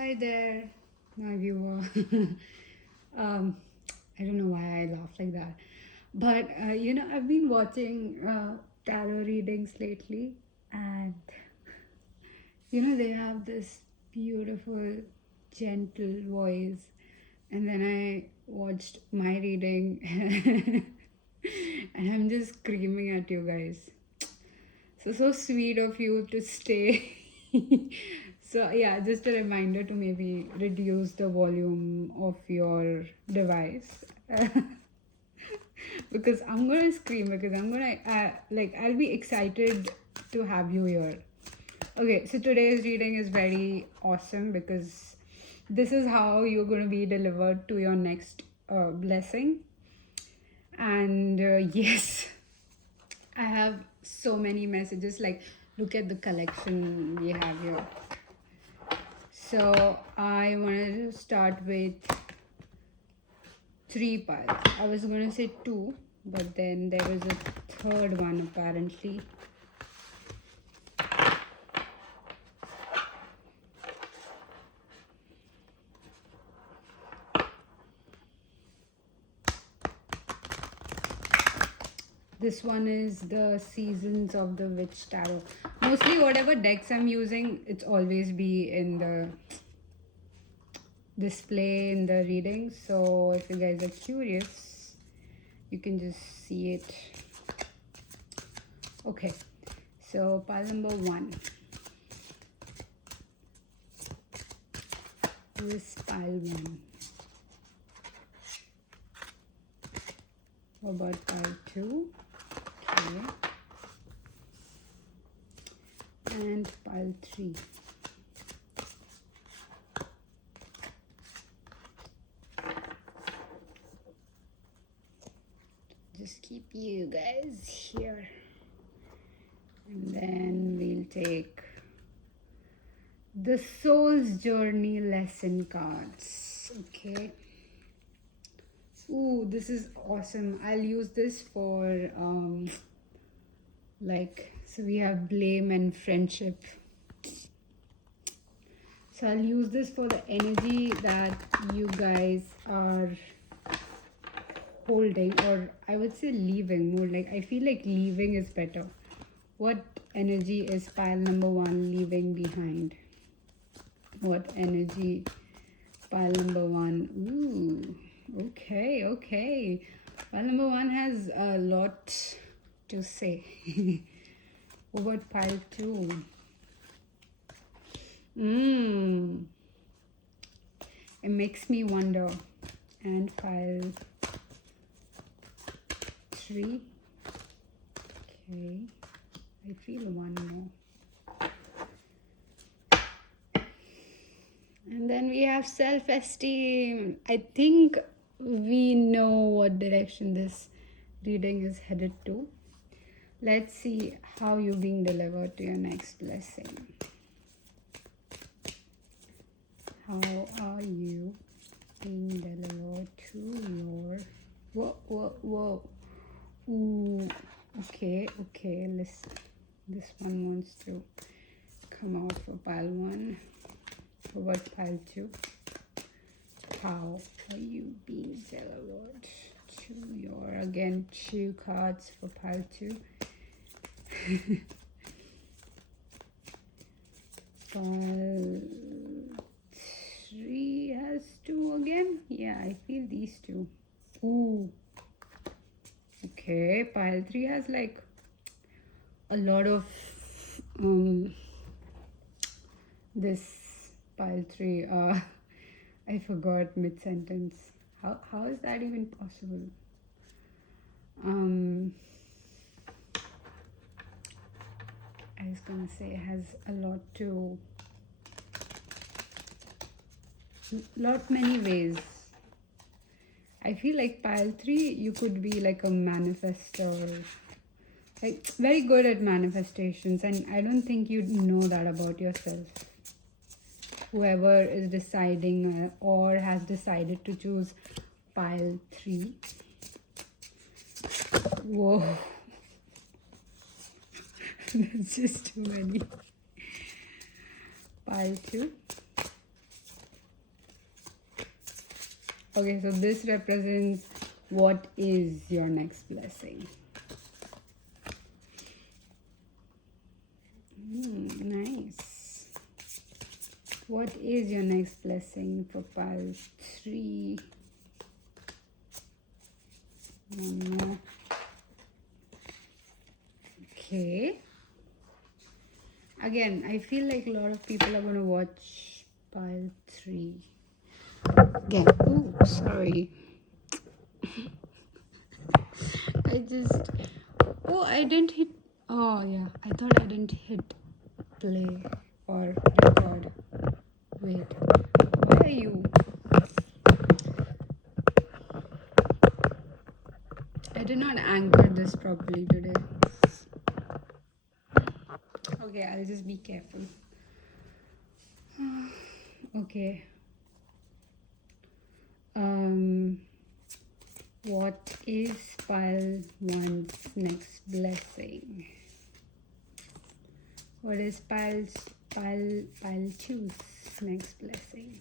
Hi there, my viewer. um, I don't know why I laugh like that, but I've been watching tarot readings lately, and they have this beautiful, gentle voice, and then I watched my reading, and I'm just screaming at you guys. So sweet of you to stay. So yeah, just a reminder to maybe reduce the volume of your device. Because I'm gonna scream because I'm gonna I'll be excited to have you here. Okay, so today's reading is very awesome because this is how you're gonna be delivered to your next blessing. And yes, I have so many messages. Like, look at the collection we have here. So I wanted to start with three piles. I was gonna say two, but then there was a third one apparently. This one is the Seasons of the Witch Tarot. Mostly whatever decks I'm using, it's always be in the display in the reading. So if you guys are curious, you can just see it. Okay, so pile number one. This is pile one. How about pile two? Okay. And pile three. Just keep you guys here. And then we'll take the Soul's Journey lesson cards. Okay. Ooh, this is awesome. I'll use this for so we have blame and friendship. So I'll use this for the energy that you guys are holding, or I would say leaving more. Like, I feel like leaving is better. What energy is pile number one leaving behind? What energy pile number one? Ooh, okay. Pile number one has a lot to say. What about pile two? It makes me wonder. And pile three. Okay, I feel one more. And then we have self-esteem. I think we know what direction this reading is headed to. Let's see how you're being delivered to your next blessing. How are you being delivered to your... Whoa. Ooh, okay, listen. This one wants to come out for pile one. How about pile two? How are you being delivered to your... Again, two cards for pile two. Pile three has two again. Yeah, I feel these two. Ooh. Okay, pile three has like a lot of this pile three. I forgot mid-sentence. How is that even possible? I was gonna say it has a many ways. I feel like pile three, you could be like a manifestor, like very good at manifestations, and I don't think you know that about yourself. Whoever is deciding or has decided to choose pile three. Whoa. That's just too many. Pile two. Okay, so this represents what is your next blessing. Nice. What is your next blessing for pile 3? One more. Okay. Again, I feel like a lot of people are going to watch pile 3. Again. Oh, sorry. I just. Oh, I didn't hit. Oh, yeah. I thought I didn't hit play or record. Wait. Why are you? I did not anchor this properly today. Okay, I'll just be careful. Okay. What is pile 1's next blessing? What is pile 2's next blessing?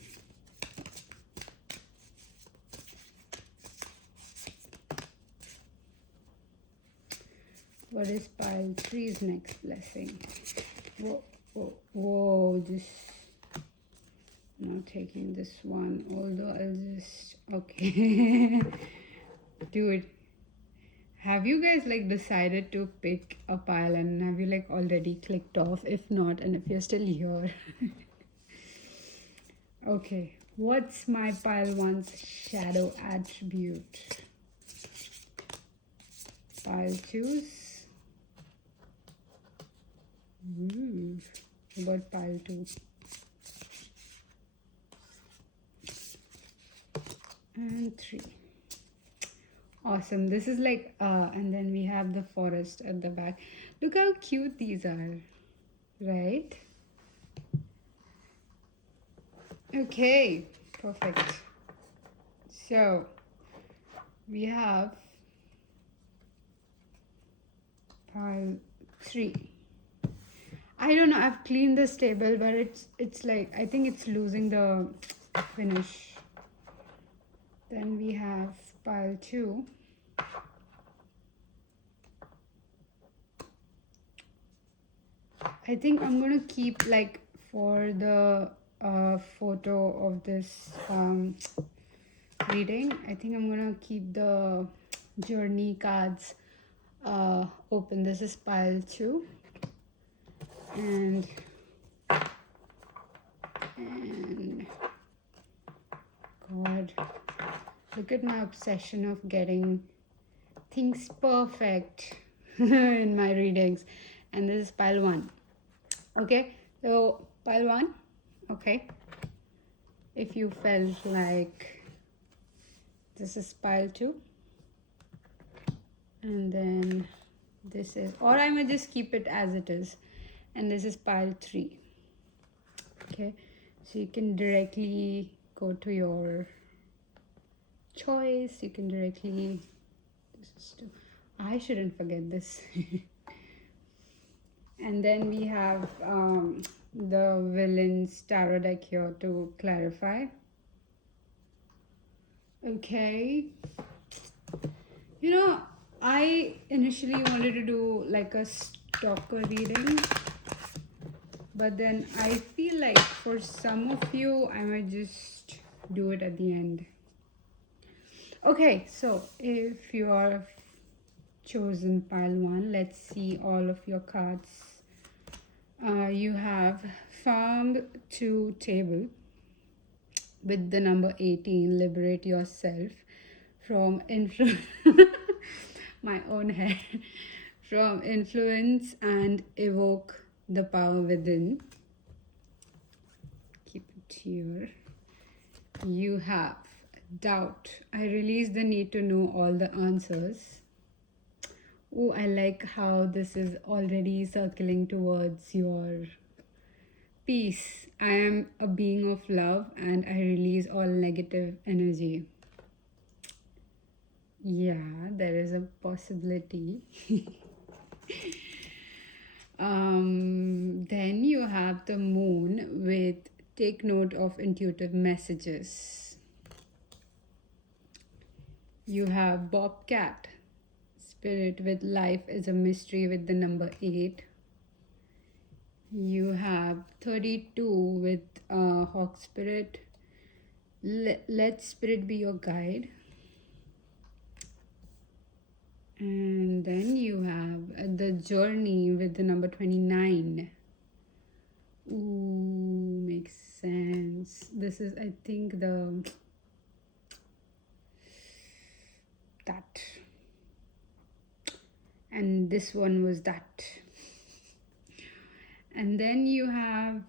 What is pile 3's next blessing? Whoa, whoa, whoa, this, not taking this one, although I'll just, okay. Dude, have you guys like decided to pick a pile and have you like already clicked off? If not, and if you're still here. Okay, what's my pile 1's shadow attribute? Pile 2's. What about pile 2? And 3. Awesome. This is like, and then we have the forest at the back. Look how cute these are, right? Okay, perfect. So we have pile 3. I don't know, I've cleaned this table, but it's like, I think it's losing the finish. Then we have pile 2. I think I'm gonna keep like for the photo of this reading, I think I'm gonna keep the journey cards open. This is pile 2. And God, look at my obsession of getting things perfect in my readings. And this is pile 1. Okay, so pile 1. Okay, if you felt like this is pile 2, and then this is, or I may just keep it as it is, and this is pile 3. Okay, so you can directly go to your choice. You can directly, this is 2. I shouldn't forget this. And then we have the villain's tarot deck here to clarify. Okay, you know, I initially wanted to do like a stalker reading, but then I feel like for some of you I might just do it at the end. Okay, so if you are chosen pile 1, let's see all of your cards. You have farm to table with the number 18, liberate yourself from influence. My own hair. From influence and evoke the power within. Keep it here. You have doubt. I release the need to know all the answers. Oh, I like how this is already circling towards your peace. I am a being of love and I release all negative energy. Yeah, there is a possibility. Then you have the moon with take note of intuitive messages. You have Bobcat, spirit with life is a mystery with the number 8. You have 32 with Hawk Spirit. Let spirit be your guide. And then you have the journey with the number 29. Ooh, makes sense. This is, I think, that. And this one was that. And then you have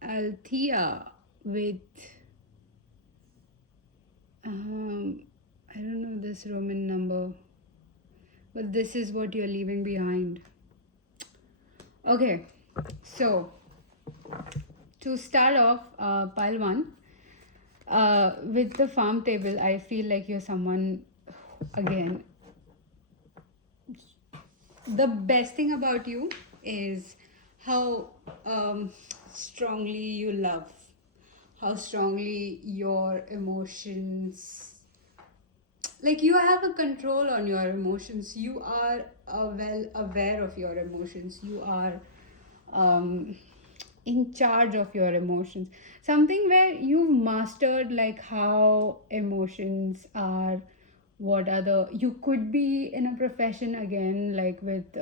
Althea with, I don't know this Roman number, but this is what you're leaving behind. Okay, so to start off, pile 1, with the farm table, I feel like you're someone, again, the best thing about you is how strongly you love, how strongly your emotions, like you have a control on your emotions. You are well aware of your emotions. You are in charge of your emotions. Something where you've mastered like how emotions are, what are the, you could be in a profession again, like with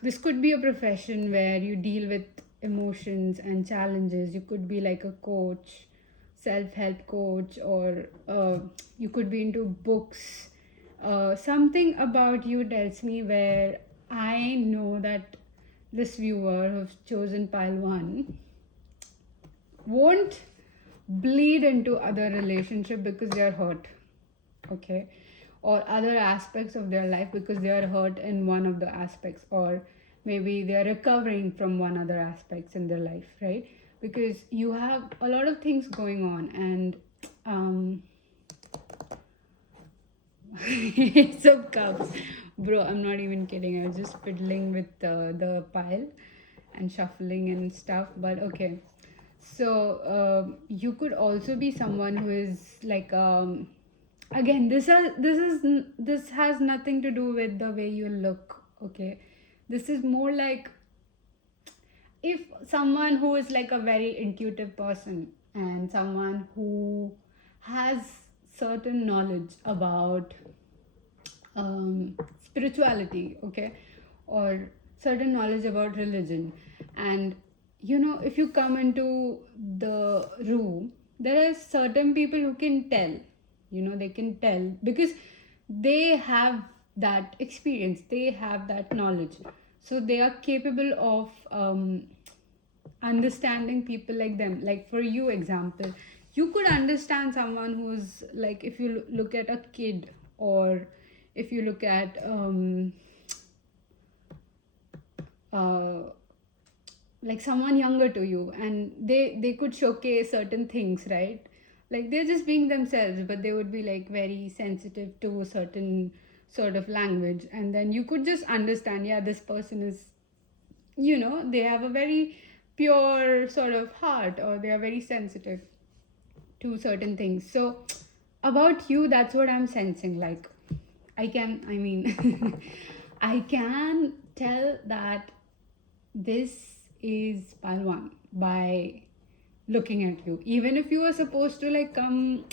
this could be a profession where you deal with emotions and challenges. You could be like a coach, self-help coach, or you could be into books. Something about you tells me where I know that this viewer who's chosen pile 1 won't bleed into other relationship because they are hurt, okay, or other aspects of their life because they are hurt in one of the aspects, or maybe they are recovering from one other aspects in their life, right? Because you have a lot of things going on, and Ace of Cups. Bro, I'm not even kidding. I was just fiddling with the pile and shuffling and stuff. But okay. So you could also be someone who is like again, this has nothing to do with the way you look. Okay, this is more like if someone who is like a very intuitive person and someone who has certain knowledge about spirituality, okay, or certain knowledge about religion, and if you come into the room, there are certain people who can tell, they can tell because they have that experience, they have that knowledge, so they are capable of understanding people like them. Like for you example, you could understand someone who's like, if you look at a kid, or if you look at uh, like someone younger to you, and they could showcase certain things, right? Like they're just being themselves, but they would be like very sensitive to a certain sort of language, and then you could just understand, yeah, this person is, they have a very pure sort of heart, or they are very sensitive to certain things. So about you, that's what I'm sensing. Like I mean I can tell that this is pile 1 by looking at you. Even if you were supposed to like come,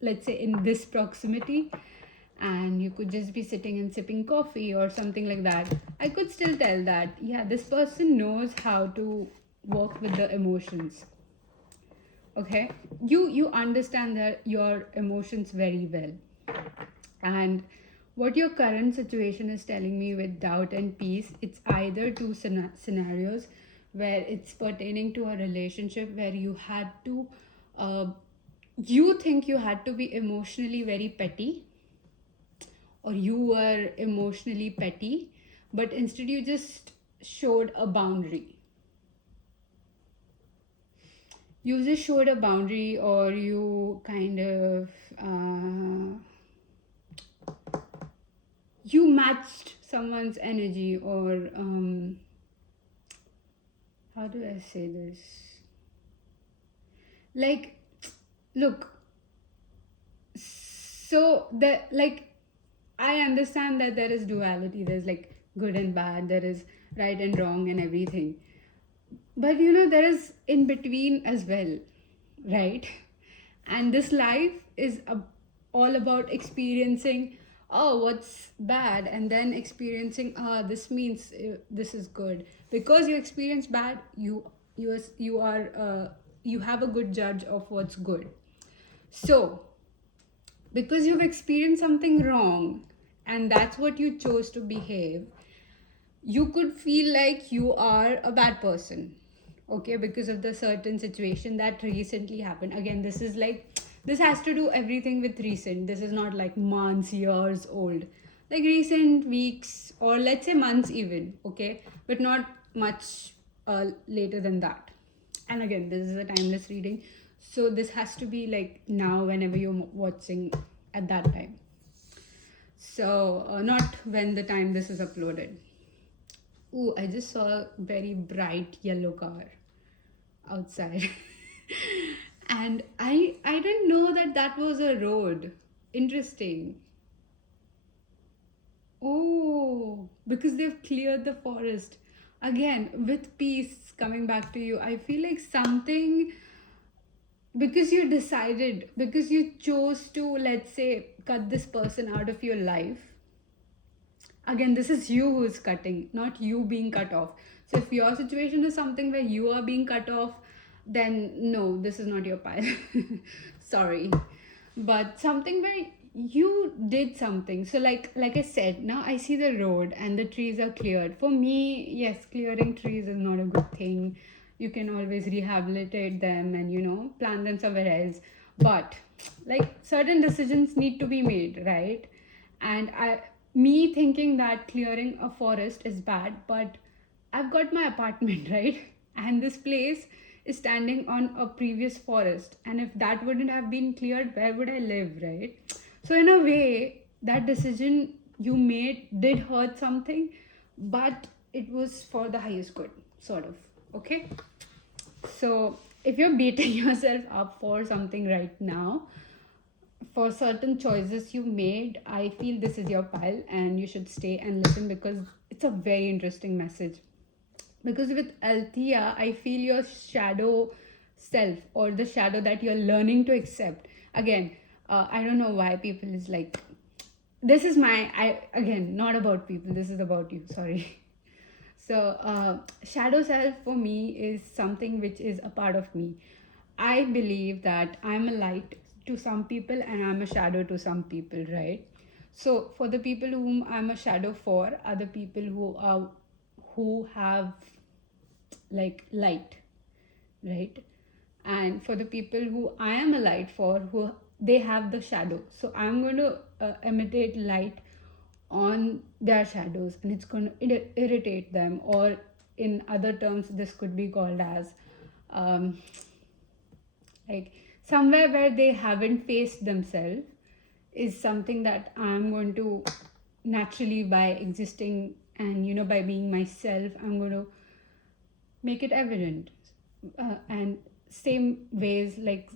let's say, in this proximity, and you could just be sitting and sipping coffee or something like that, I could still tell that, yeah, this person knows how to work with the emotions. Okay, you understand that your emotions very well. And what your current situation is telling me with doubt and peace, it's either two scenarios where it's pertaining to a relationship where you had to you think you had to be emotionally very petty, or you were emotionally petty, but instead you just showed a boundary. You just showed a boundary, or you kind of you matched someone's energy, or how do I say this? Like, look, So the like I understand that there is duality, there's like good and bad, there is right and wrong and everything, but there is in between as well, right? And this life is all about experiencing, oh, what's bad, and then experiencing, this means this is good. Because you experience bad, you are you have a good judge of what's good. So because you've experienced something wrong and that's what you chose to behave, you could feel like you are a bad person, okay, because of the certain situation that recently happened. Again, this is like, this has to do everything with recent. This is not like months, years old, like recent weeks, or let's say months even, okay, but not much later than that. And again, this is a timeless reading, so this has to be like now, whenever you're watching, at that time. So not when the time this is uploaded. Ooh, I just saw a very bright yellow car outside. And I didn't know that that was a road. Interesting. Oh, because they've cleared the forest. Again, with peace, coming back to you, I feel like something, because you decided, because you chose to, let's say, cut this person out of your life. Again, this is you who's cutting, not you being cut off. So if your situation is something where you are being cut off, then no, this is not your pile. Sorry. But something where you did something. So like I said, now I see the road and the trees are cleared. For me, yes, clearing trees is not a good thing. You can always rehabilitate them and plant them somewhere else. But like certain decisions need to be made, right? And me thinking that clearing a forest is bad, but I've got my apartment, right? And this place is standing on a previous forest, and if that wouldn't have been cleared, where would I live, right? So in a way, that decision you made did hurt something, but it was for the highest good, sort of. Okay. So if you're beating yourself up for something right now, for certain choices you made, I feel this is your pile and you should stay and listen, because it's a very interesting message. Because with Althea, I feel your shadow self, or the shadow that you're learning to accept. Again, I don't know why people is like, this is my, I again, not about people, this is about you, sorry. So shadow self for me is something which is a part of me. I believe that I'm a light to some people and I'm a shadow to some people, right? So for the people whom I'm a shadow for are the people who have like light, right? And for the people who I am a light for, who they have the shadow, so I'm going to imitate light on their shadows, and it's going to irritate them, or in other terms this could be called as um, like somewhere where they haven't faced themselves, is something that I'm going to naturally, by existing and by being myself, I'm going to make it evident. And same ways, like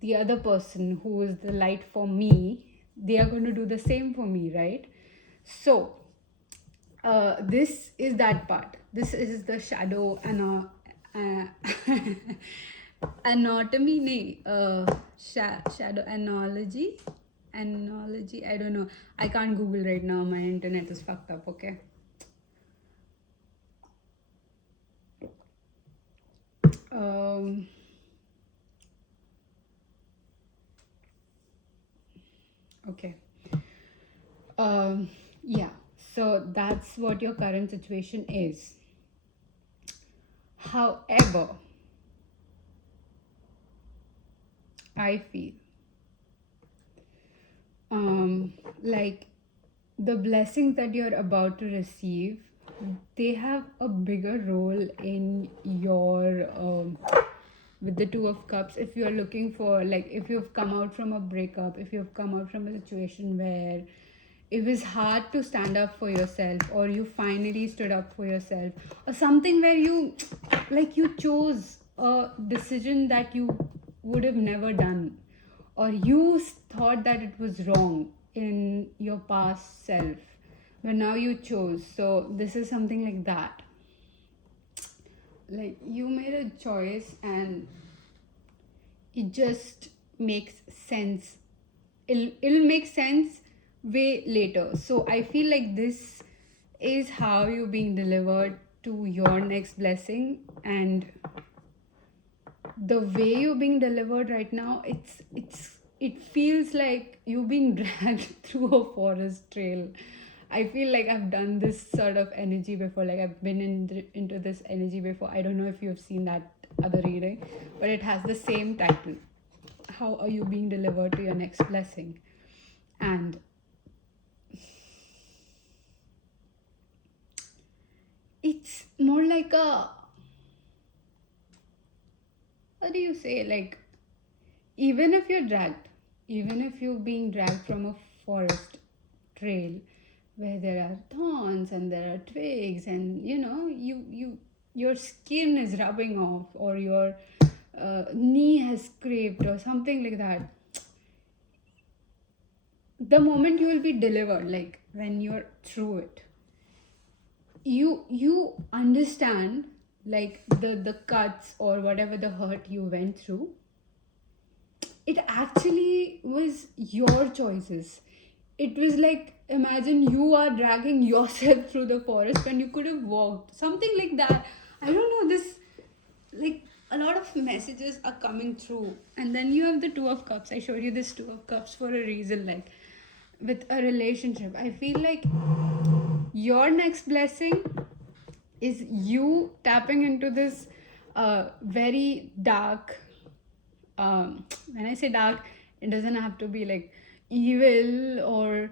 the other person who is the light for me, they are going to do the same for me, right? So this is that part. This is the shadow anatomy, shadow analogy, I don't know, I can't Google right now, my internet is fucked up. Okay. Okay. Yeah, so that's what your current situation is. However, I feel like the blessings that you're about to receive, they have a bigger role in your with the Two of Cups. If you're looking for, like, if you've come out from a breakup, if you've come out from a situation where it was hard to stand up for yourself, or you finally stood up for yourself, or something where you like you chose a decision that you would have never done, or you thought that it was wrong in your past self, but now you chose. So this is something like that. Like you made a choice and it just makes sense. It'll make sense way later. So I feel like this is how you're being delivered to your next blessing, and the way you're being delivered right now, it feels like you're being dragged through a forest trail. I feel like I've done this sort of energy before, like I've been into this energy before. I don't know if you've seen that other reading, but it has the same title, how are you being delivered to your next blessing. And it's more like a, how do you say, like, even if you're dragged, even if you're being dragged from a forest trail where there are thorns and there are twigs, and your skin is rubbing off, or your knee has scraped or something like that, the moment you will be delivered, like when you're through it, you understand, like the cuts or whatever the hurt you went through, it actually was your choices. It was like, imagine you are dragging yourself through the forest when you could have walked, something like that. I don't know, this, like, a lot of messages are coming through. And then you have the Two of Cups. I showed you this Two of Cups for a reason. Like, with a relationship, I feel like your next blessing is you tapping into this very dark, when I say dark, it doesn't have to be like evil, or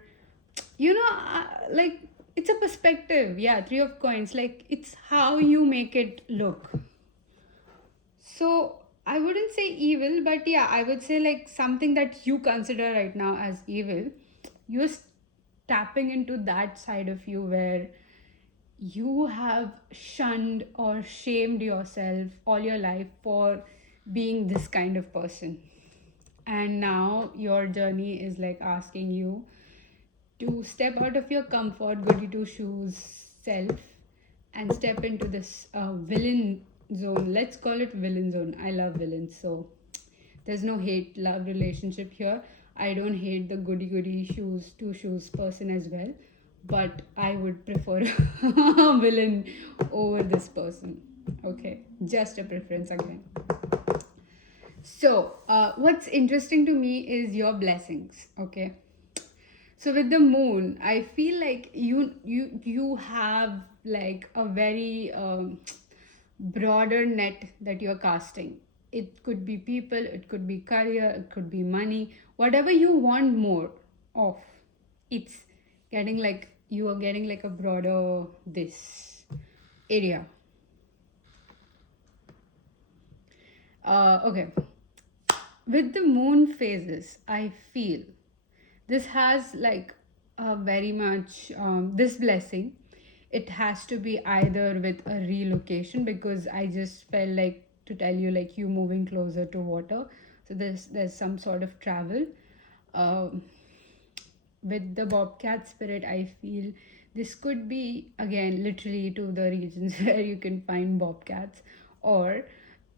like, it's a perspective. Yeah, Three of Coins, like it's how you make it look. So I wouldn't say evil, but yeah, I would say like something that you consider right now as evil, you're tapping into that side of you where you have shunned or shamed yourself all your life for being this kind of person. And now your journey is like asking you to step out of your comfort goody two shoes self and step into this villain zone. Let's call it villain zone. I love villains, so there's no hate love relationship here. I don't hate the goody goody shoes two shoes person as well, but I would prefer a villain over this person. Okay, just a preference again. So what's interesting to me is your blessings. Okay, so with the moon, I feel like you have like a very broader net that you're casting. It could be people, it could be career, it could be money, whatever you want more of. It's getting like you are getting like a broader this area. Okay, with the moon phases, I feel this has like a very much this blessing, it has to be either with a relocation, because I just felt like to tell you like you moving closer to water, so there's some sort of travel. um, with the bobcat spirit, I feel this could be again literally to the regions where you can find bobcats, or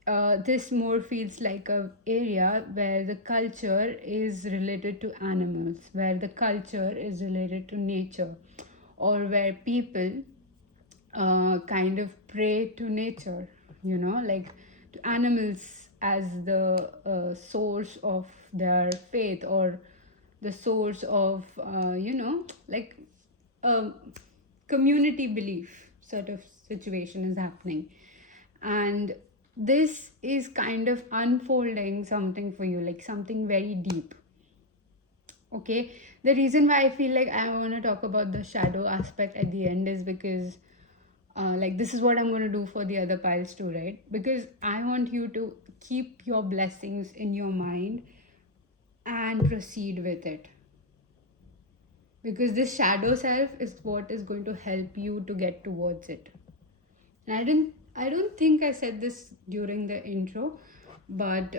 this more feels like a area where the culture is related to animals, where the culture is related to nature, or where people kind of pray to nature, like to animals as the source of their faith, or the source of, like a community belief sort of situation is happening. And this is kind of unfolding something for you, like something very deep. Okay, the reason why I feel like I want to talk about the shadow aspect at the end is because like this is what I'm going to do for the other piles too, right? Because I want you to keep your blessings in your mind and proceed with it, because this shadow self is what is going to help you to get towards it. And I don't think I said this during the intro, but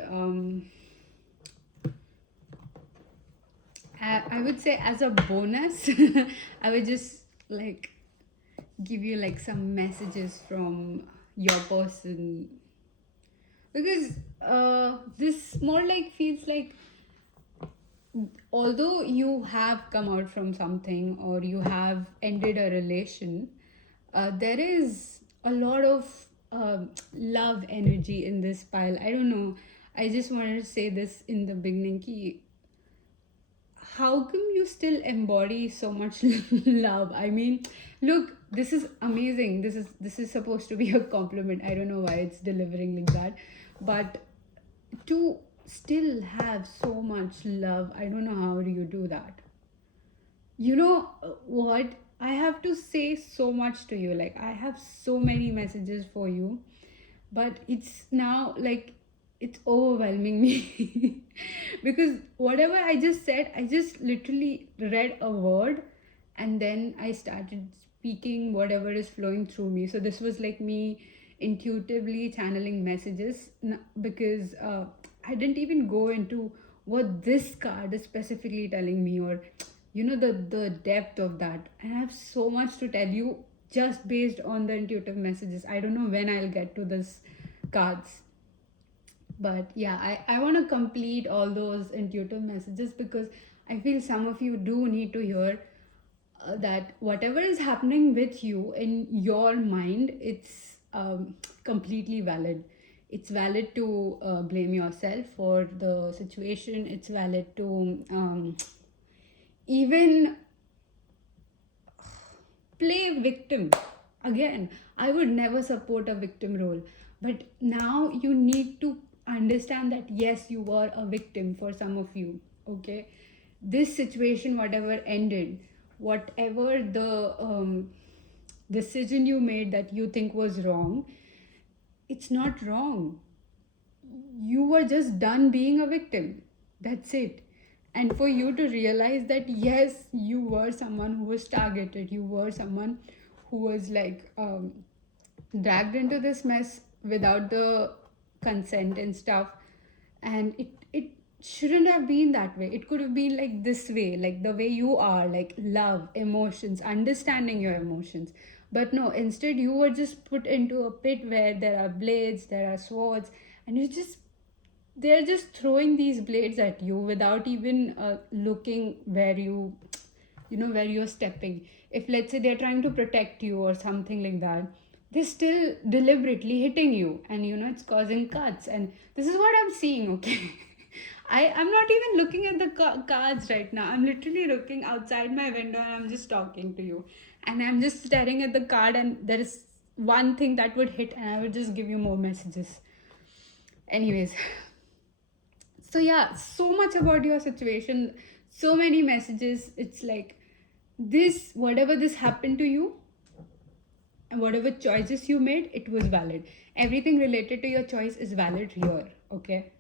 I would say as a bonus, I would just like give you like some messages from your person, because this more like feels like, although you have come out from something or you have ended a relation, there is a lot of love energy in this pile. I don't know. I just wanted to say this in the beginning. Ki, how come you still embody so much love? I mean, look, this is amazing. This is supposed to be a compliment. I don't know why it's delivering like that, but to still have so much love, I don't know how do you do that. You know what? I have to say so much to you. Like, I have so many messages for you, but it's now like it's overwhelming me because whatever I just said, I just literally read a word and then I started speaking whatever is flowing through me. So, this was like me intuitively channeling messages because I didn't even go into what this card is specifically telling me, or the depth of that. And I have so much to tell you just based on the intuitive messages. I don't know when I'll get to this cards, but yeah, I want to complete all those intuitive messages because I feel some of you do need to hear that whatever is happening with you in your mind, it's completely valid. It's valid to blame yourself for the situation. It's valid to even play victim. Again, I would never support a victim role, but now you need to understand that yes, you were a victim for some of you. Okay, this situation, whatever ended, whatever the decision you made that you think was wrong, it's not wrong. You were just done being a victim. That's it. And for you to realize that yes, you were someone who was targeted, you were someone who was like dragged into this mess without the consent and stuff, and it shouldn't have been that way. It could have been like this way, like the way you are, like love, emotions, understanding your emotions. But no, instead you were just put into a pit where there are blades, there are swords, and they're just throwing these blades at you without even looking where where you're stepping. If let's say they're trying to protect you or something like that, they're still deliberately hitting you, and it's causing cuts. And this is what I'm seeing. Okay, I'm not even looking at the cards right now. I'm literally looking outside my window and I'm just talking to you, and I'm just staring at the card, and there is one thing that would hit and I would just give you more messages. Anyways, so yeah, so much about your situation, so many messages. It's like this, whatever this happened to you and whatever choices you made, it was valid. Everything related to your choice is valid here. Okay,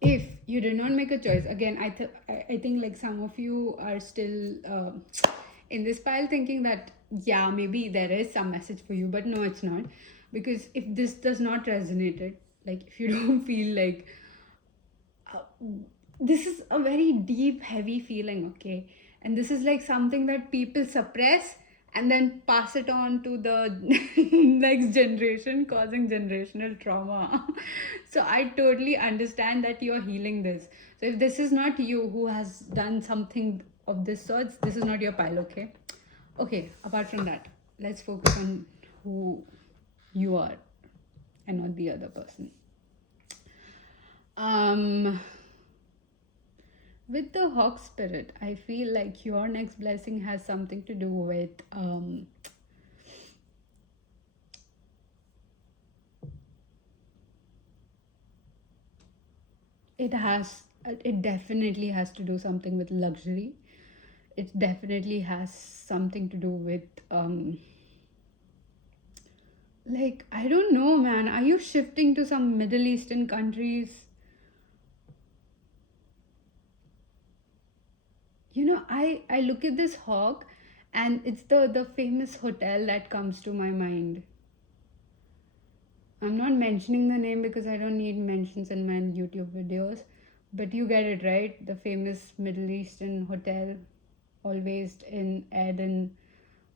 if you did not make a choice, again, I think like some of you are still in this pile thinking that yeah, maybe there is some message for you, but no, it's not. Because if this does not resonate, like if you don't feel like uh, this is a very deep heavy feeling, okay, and this is like something that people suppress and then pass it on to the next generation, causing generational trauma. So I totally understand that you're healing this. So if this is not you who has done something of this sort, this is not your pile. Okay, okay, apart from that, let's focus on who you are and not the other person. um with the hawk spirit, I feel like your next blessing has something to do with it definitely has to do something with luxury. It definitely has something to do with like, I don't know, man, are you shifting to some Middle Eastern countries? I look at this hawk, and it's the famous hotel that comes to my mind. I'm not mentioning the name because I don't need mentions in my YouTube videos, But you get it right. The famous Middle Eastern hotel, always in aired in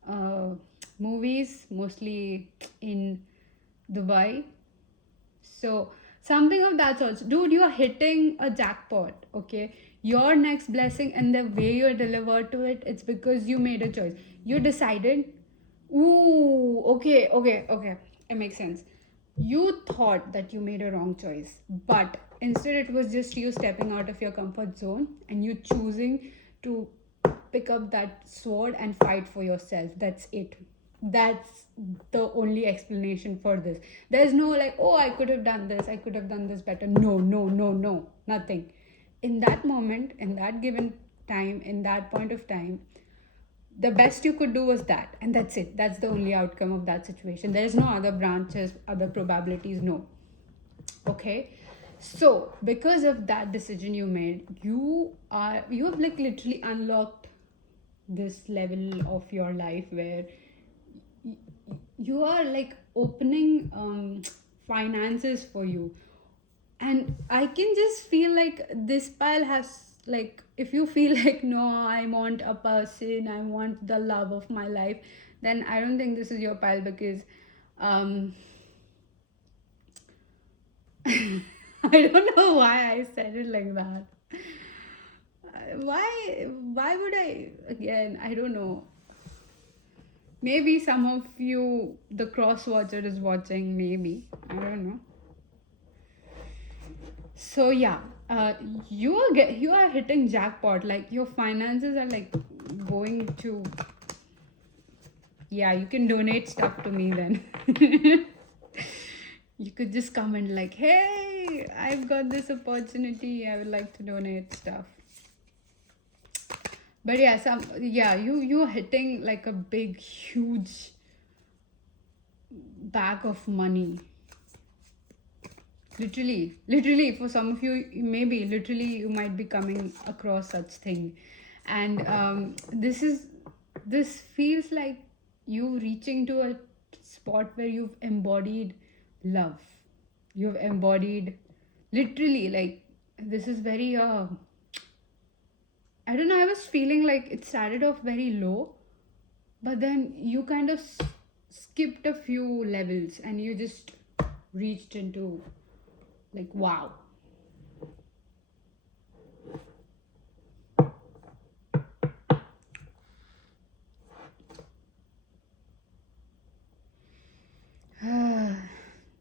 uh, movies, mostly in Dubai. So something of that sort. Dude, you are hitting a jackpot, okay? Your next blessing and the way you're delivered to it, it's because you made a choice. You decided, ooh, okay. It makes sense. You thought that you made a wrong choice, but instead it was just you stepping out of your comfort zone and you choosing to pick up that sword and fight for yourself. That's it. That's the only explanation for this. There's no like, oh, I could have done this, I could have done this better. No, nothing. In that moment, in that given time, in that point of time, the best you could do was that, and that's it. That's the only outcome of that situation. There's no other branches, other probabilities. No. Okay, so because of that decision you made, you have like literally unlocked this level of your life where you are like opening finances for you. And I can just feel like this pile has, like, if you feel like, no, I want a person, I want the love of my life, then I don't think this is your pile, because um I don't know why I said it like that. Why would I, again, I don't know. Maybe some of you, the cross watcher, is watching, maybe. I don't know. So yeah, you are hitting jackpot. Like your finances are like going to, yeah, you can donate stuff to me then. You could just comment like, hey, I've got this opportunity, I would like to donate stuff. But yeah, you're hitting like a big, huge bag of money. Literally, for some of you, maybe literally you might be coming across such thing, and this feels like you reaching to a spot where you've embodied love. You've embodied, literally, like, this is very I don't know. I was feeling like it started off very low, but then you kind of skipped a few levels and you just reached into, like, wow.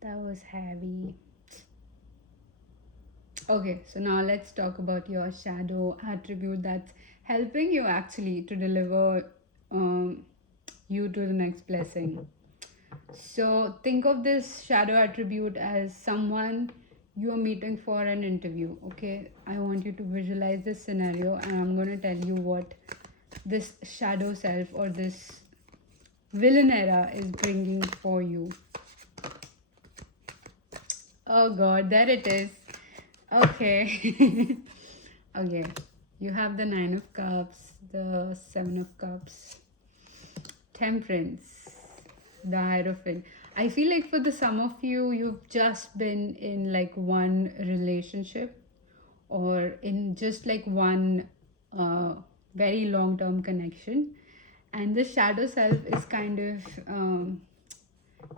That was heavy. Okay, so now let's talk about your shadow attribute that's helping you actually to deliver um, you to the next blessing. So think of this shadow attribute as someone you are meeting for an interview. Okay, I want you to visualize this scenario, and I'm going to tell you what this shadow self or this villainera is bringing for you. Oh god, there it is. Okay. Okay. You have the Nine of Cups, the Seven of Cups, Temperance, the Hierophant. I feel like for the some of you, you've just been in like one relationship, or in just like one very long term connection. And the shadow self is kind of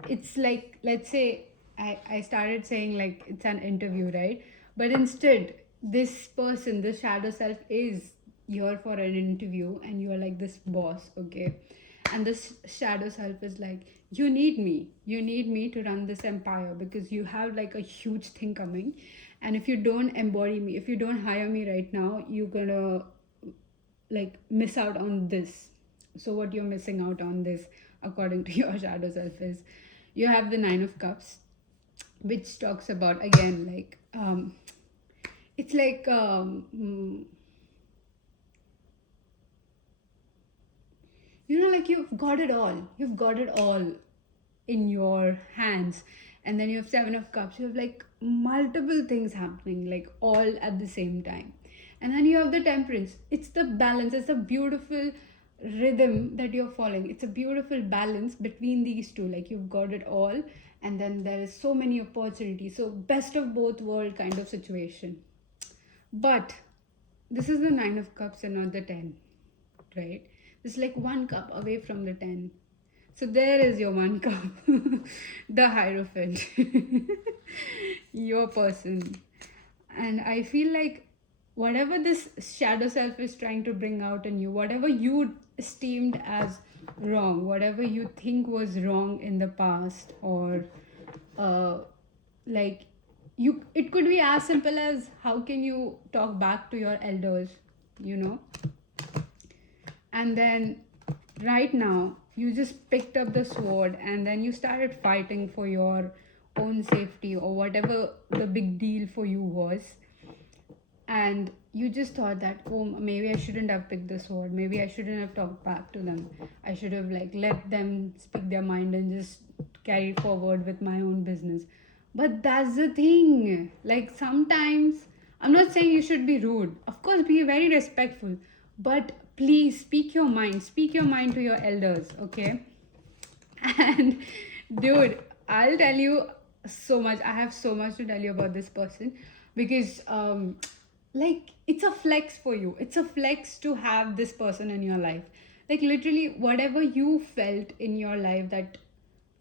it's like, let's say, I started saying like it's an interview, right? But instead, this person, this shadow self, is here for an interview, and you are like this boss, okay? And this shadow self is like, you need me to run this empire, because you have like a huge thing coming, and if you don't embody me, if you don't hire me right now, you're gonna like miss out on this. So what you're missing out on this, according to your shadow self, is you have the Nine of Cups, which talks about, again, like it's like like you've got it all in your hands. And then you have Seven of Cups, you have like multiple things happening, like all at the same time. And then you have the Temperance, it's the balance, it's a beautiful rhythm that you're following. It's a beautiful balance between these two, like you've got it all, and then there is so many opportunities, so best of both world kind of situation. But this is the Nine of Cups and not the 10, right? It's like one cup away from the 10. So there is your one cup, the Hierophant, your person. And I feel like whatever this shadow self is trying to bring out in you, whatever you esteemed as wrong, whatever you think was wrong in the past, or uh, like it could be as simple as how can you talk back to your elders, you know? And then right now you just picked up the sword and then you started fighting for your own safety or whatever the big deal for you was. And you just thought that, oh, maybe I shouldn't have picked the sword, maybe I shouldn't have talked back to them, I should have like let them speak their mind and just carry forward with my own business. But that's the thing, like sometimes, I'm not saying you should be rude, of course be very respectful, but please speak your mind to your elders, okay? And dude, I'll tell you so much. I have so much to tell you about this person because like it's a flex for you. It's a flex to have this person in your life. Like literally whatever you felt in your life that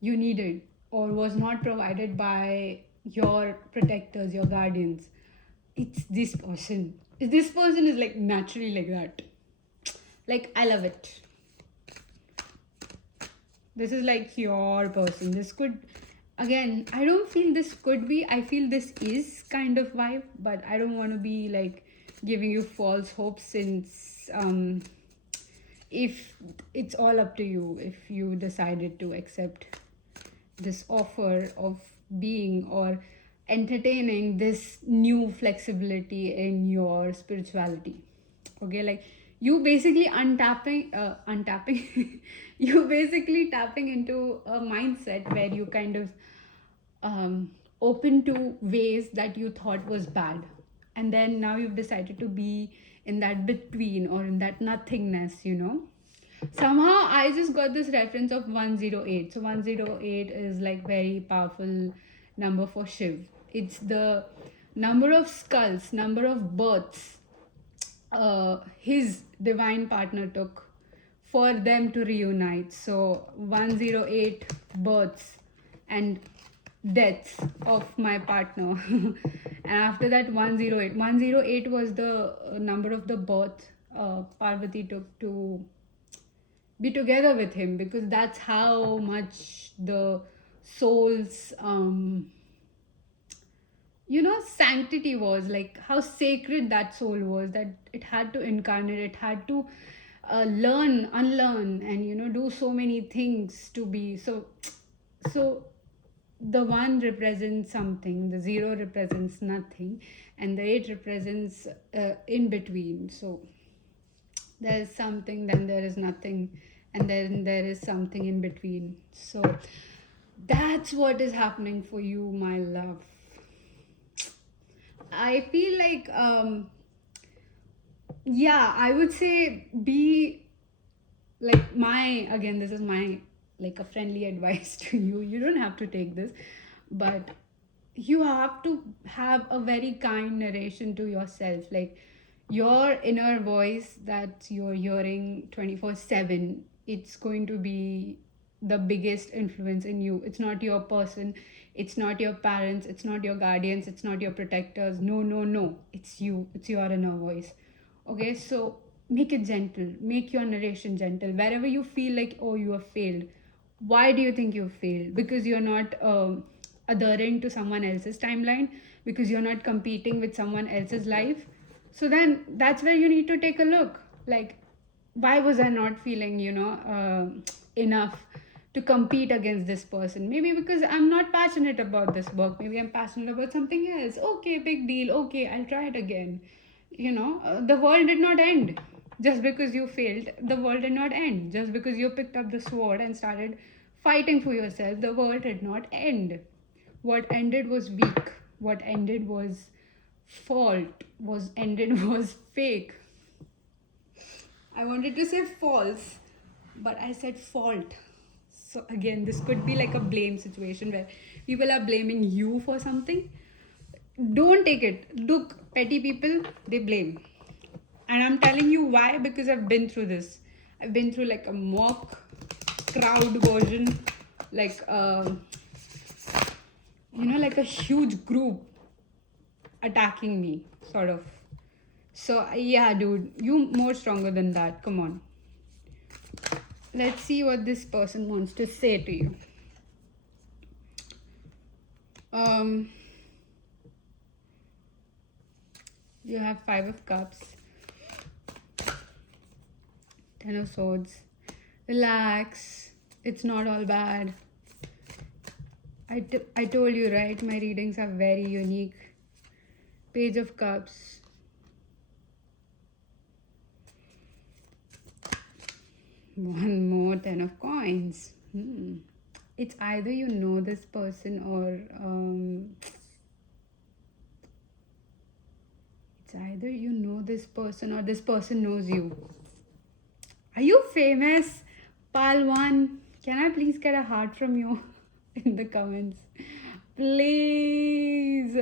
you needed or was not provided by your protectors, your guardians, it's this person. This person is like naturally like that. Like I love it. This is like your person. This could, again, I don't feel this could be, I feel this is kind of vibe, but I don't want to be like giving you false hopes since if it's all up to you if you decided to accept this offer of being or entertaining this new flexibility in your spirituality. Okay, like you basically untapping you basically tapping into a mindset where you kind of open to ways that you thought was bad, and then now you've decided to be in that between or in that nothingness, you know. Somehow I just got this reference of 108. So 108 is like very powerful number for Shiv. It's the number of skulls, number of births his divine partner took for them to reunite. So 108 births and deaths of my partner. And after that 108 was the number of the birth Parvati took to be together with him, because that's how much the soul's sanctity was, like how sacred that soul was, that it had to incarnate, it had to learn, unlearn, and do so many things to be so the one represents something, the zero represents nothing, and the eight represents in between. So there's something, then there is nothing, and then there is something in between. So that's what is happening for you, my love. I feel like yeah, I would say be like my, again, this is my like a friendly advice to you. You don't have to take this, but you have to have a very kind narration to yourself, like your inner voice that you're hearing 24/7. It's going to be the biggest influence in you. It's not your person, it's not your parents, it's not your guardians, it's not your protectors. No, no, no, it's you, it's your inner voice. Okay, so make it gentle, make your narration gentle wherever you feel like, oh, you have failed. Why do you think you failed? Because you're not adhering to someone else's timeline, because you're not competing with someone else's life. So then that's where you need to take a look, like, why was I not feeling enough to compete against this person? Maybe because I'm not passionate about this work, maybe I'm passionate about something else. Okay, big deal, okay, I'll try it again. The world did not end just because you failed. The world did not end just because you picked up the sword and started fighting for yourself. The world did not end. What ended was weak, what ended was fault, was ended was fake. I wanted to say false, but I said fault. So again, this could be like a blame situation where people are blaming you for something. Don't take it. Look, petty people, they blame. And I'm telling you why, because I've been through this. I've been through like a mock crowd version, like, like a huge group attacking me, sort of. So, yeah, dude, you more stronger than that. Come on. Let's see what this person wants to say to you. Um, you have Five of Cups, Ten of Swords. Relax. It's not all bad. I told you, right? My readings are very unique. Page of Cups. One more Ten of Coins. It's either you know this person or it's either you know this person or this person knows you. Are you famous, Palwan? Can I please get a heart from you in the comments? Please.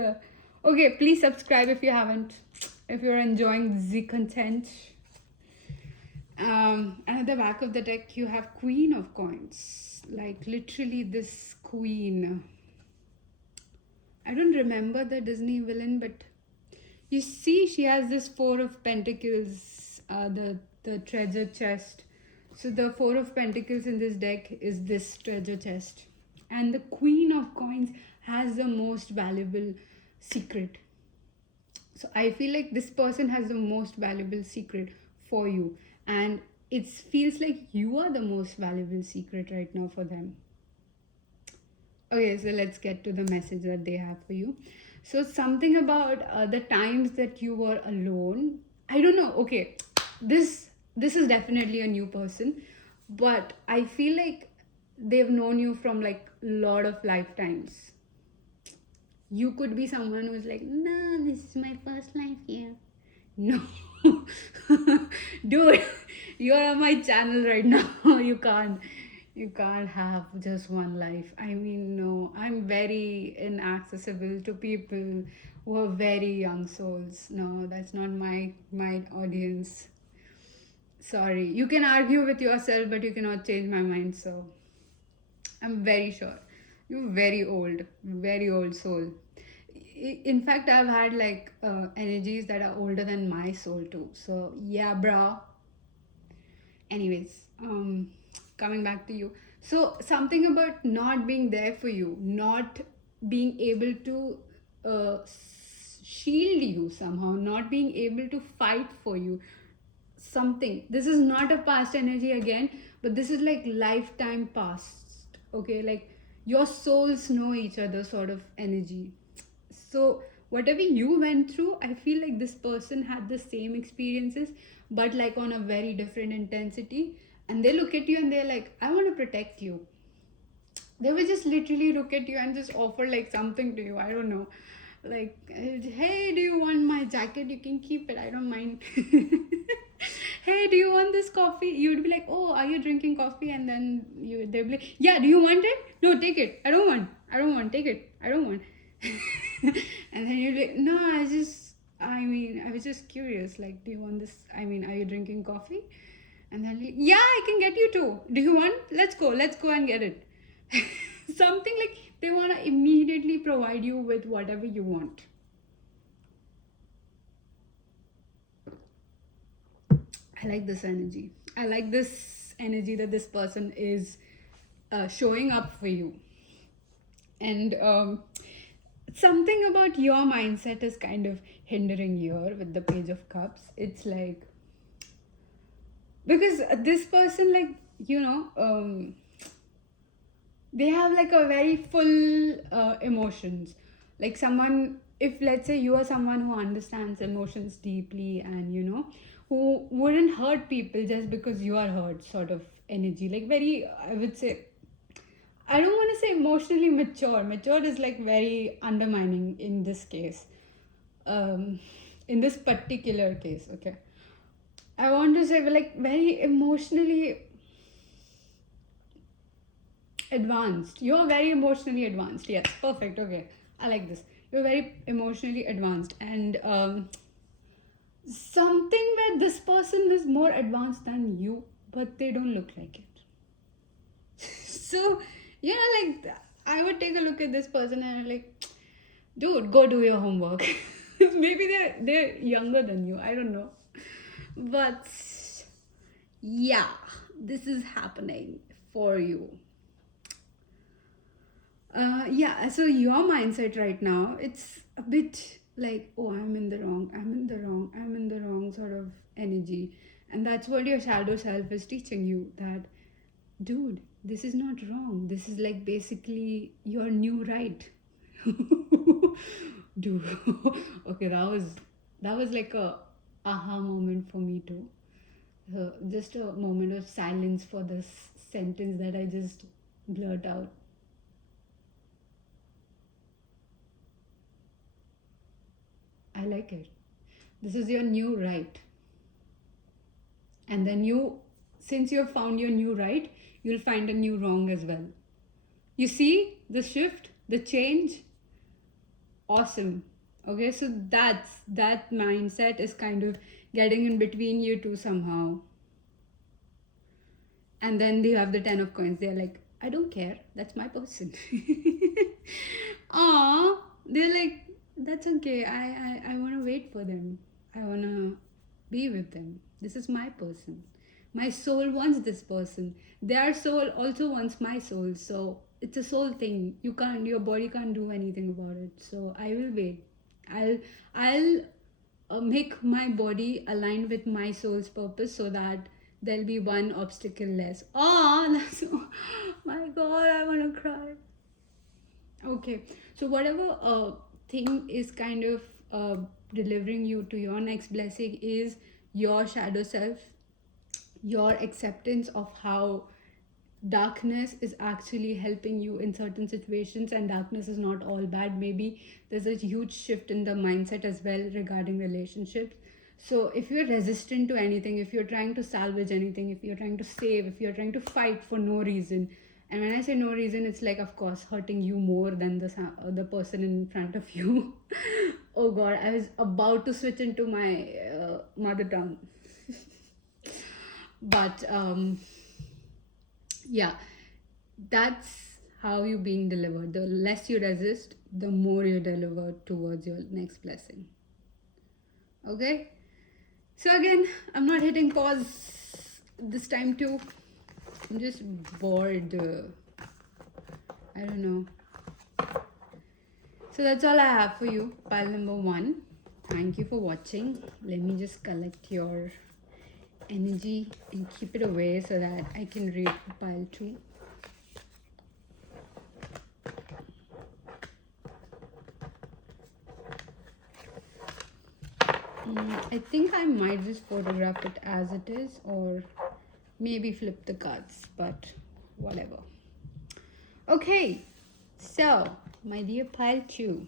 Okay, please subscribe if you haven't. If you're enjoying the content. And at the back of the deck, you have Queen of Coins. Like literally this queen. I don't remember the Disney villain, but you see she has this Four of Pentacles, the treasure chest. So the Four of Pentacles in this deck is this treasure chest. And the Queen of Coins has the most valuable secret. So I feel like this person has the most valuable secret for you. And it feels like you are the most valuable secret right now for them. Okay, so let's get to the message that they have for you. So something about the times that you were alone. I don't know. Okay, this is definitely a new person, but I feel like they've known you from like a lot of lifetimes. You could be someone who's like, no, this is my first life here. No, dude, you're on my channel right now. You can't have just one life. I mean, no, I'm very inaccessible to people who are very young souls. No, that's not my audience. Sorry, you can argue with yourself, but you cannot change my mind. So I'm very sure you're very old soul. In fact, I've had like energies that are older than my soul too. So yeah, brah. Anyways, coming back to you. So something about not being there for you, not being able to shield you somehow, not being able to fight for you. Something. This is not a past energy again, but this is like lifetime past. Okay, like your souls know each other sort of energy. So whatever you went through, I feel like this person had the same experiences, but like on a very different intensity. And they look at you and they're like, I want to protect you. They would just literally look at you and just offer like something to you. I don't know. Like, hey, do you want my jacket? You can keep it. I don't mind. Hey, do you want this coffee? You'd be like, oh, are you drinking coffee? And then they'd be like, yeah, do you want it? No, take it. I don't want. Take it. I don't want. And then you'd be like, no, I was just curious. Like, do you want this? I mean, are you drinking coffee? And then, yeah, I can get you too. Do you want? Let's go and get it. Something like they want to immediately provide you with whatever you want. I like this energy. I like this energy that this person is showing up for you. And something about your mindset is kind of hindering here with the Page of Cups. It's like, because this person, like, they have like a very full emotions. Like someone, if let's say you are someone who understands emotions deeply and who wouldn't hurt people just because you are hurt, sort of energy. Like very, I would say, I don't want to say emotionally mature. Mature is like very undermining in this case. In this particular case, okay. I want to say like very emotionally advanced. You're very emotionally advanced. Yes, perfect. Okay, I like this. you're very emotionally advanced, and something where this person is more advanced than you, but they don't look like it. So, yeah, like I would take a look at this person and I'm like, dude, go do your homework. Maybe they're younger than you. I don't know, but yeah, this is happening for you. Yeah, so your mindset right now, it's a bit like, oh, I'm in the wrong, I'm in the wrong, I'm in the wrong sort of energy. And that's what your shadow self is teaching you, that, dude, this is not wrong. This is like basically your new right. Dude. Okay, that was like a aha moment for me too. Just a moment of silence for this sentence that I just blurt out. I like it. This is your new right. And then since you have found your new right, you'll find a new wrong as well. You see the shift, the change? Awesome. Okay, so that mindset is kind of getting in between you two somehow. And then you have the 10 of coins. They're like, I don't care. That's my person. Aw, they're like, that's okay. I want to wait for them. I want to be with them. This is my person. My soul wants this person. Their soul also wants my soul. So it's a soul thing. Your body can't do anything about it. So I will wait. I'll make my body aligned with my soul's purpose so that there'll be one obstacle less. Oh, my God, I want to cry. Okay, so whatever thing is kind of delivering you to your next blessing is your shadow self, your acceptance of how darkness is actually helping you in certain situations, and darkness is not all bad. Maybe there's a huge shift in the mindset as well regarding relationships. So if you're resistant to anything, if you're trying to salvage anything, if you're trying to save, if you're trying to fight for no reason, and when I say no reason, it's like, of course, hurting you more than the person in front of you. Oh God, I was about to switch into my mother tongue. But yeah, that's how you being delivered. The less you resist, the more you deliver towards your next blessing. Okay, so again, I'm not hitting pause this time too. I'm just bored. I don't know. So that's all I have for you, pile number 1. Thank you for watching. Let me just collect your energy and keep it away so that I can read pile 2. I think I might just photograph it as it is, or maybe flip the cards, but whatever. Okay, so my dear pile 2,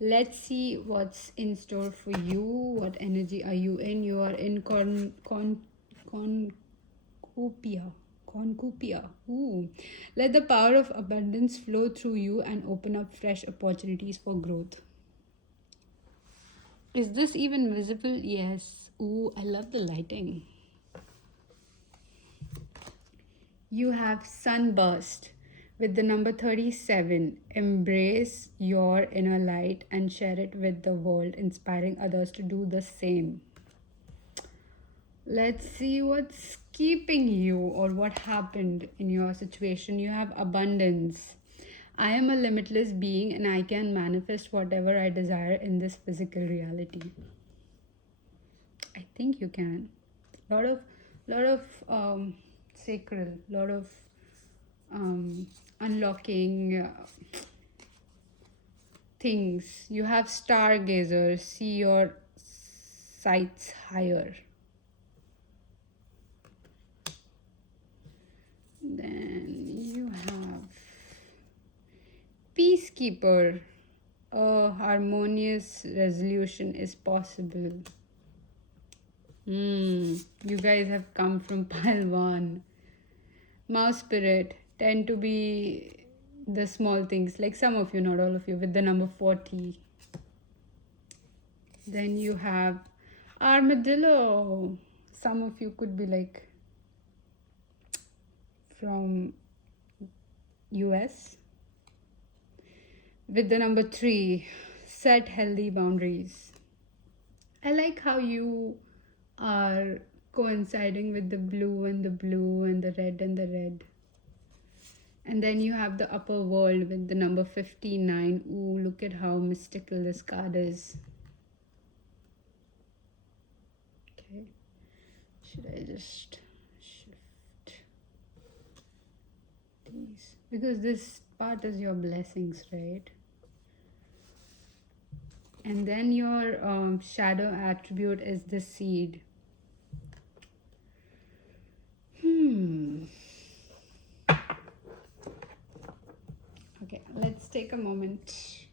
let's see what's in store for you. What energy are you in? You are in Concupia. Ooh. Let the power of abundance flow through you and open up fresh opportunities for growth. Is this even visible? Yes. Ooh, I love the lighting. You have Sunburst with the number 37. Embrace your inner light and share it with the world, inspiring others to do the same. Let's see what's keeping you or what happened in your situation. You have Abundance. I am a limitless being and I can manifest whatever I desire in this physical reality. I think you can. Lot of sacral, lot of unlocking things. You have Stargazer. See your sights higher. Then you have Peacekeeper. A harmonious resolution is possible. You guys have come from pile 1. Mouse Spirit tend to be the small things, like some of you, not all of you, with the number 40. Then you have armadillo. Some of you could be like from US. With the number 3, set healthy boundaries. I like how you are coinciding with the blue and the blue and the red and the red. And then you have the upper world with the number 59. Ooh, look at how mystical this card is. Okay. Should I just shift these? Because this part is your blessings, right? And then your shadow attribute is the seed. Okay, let's take a moment.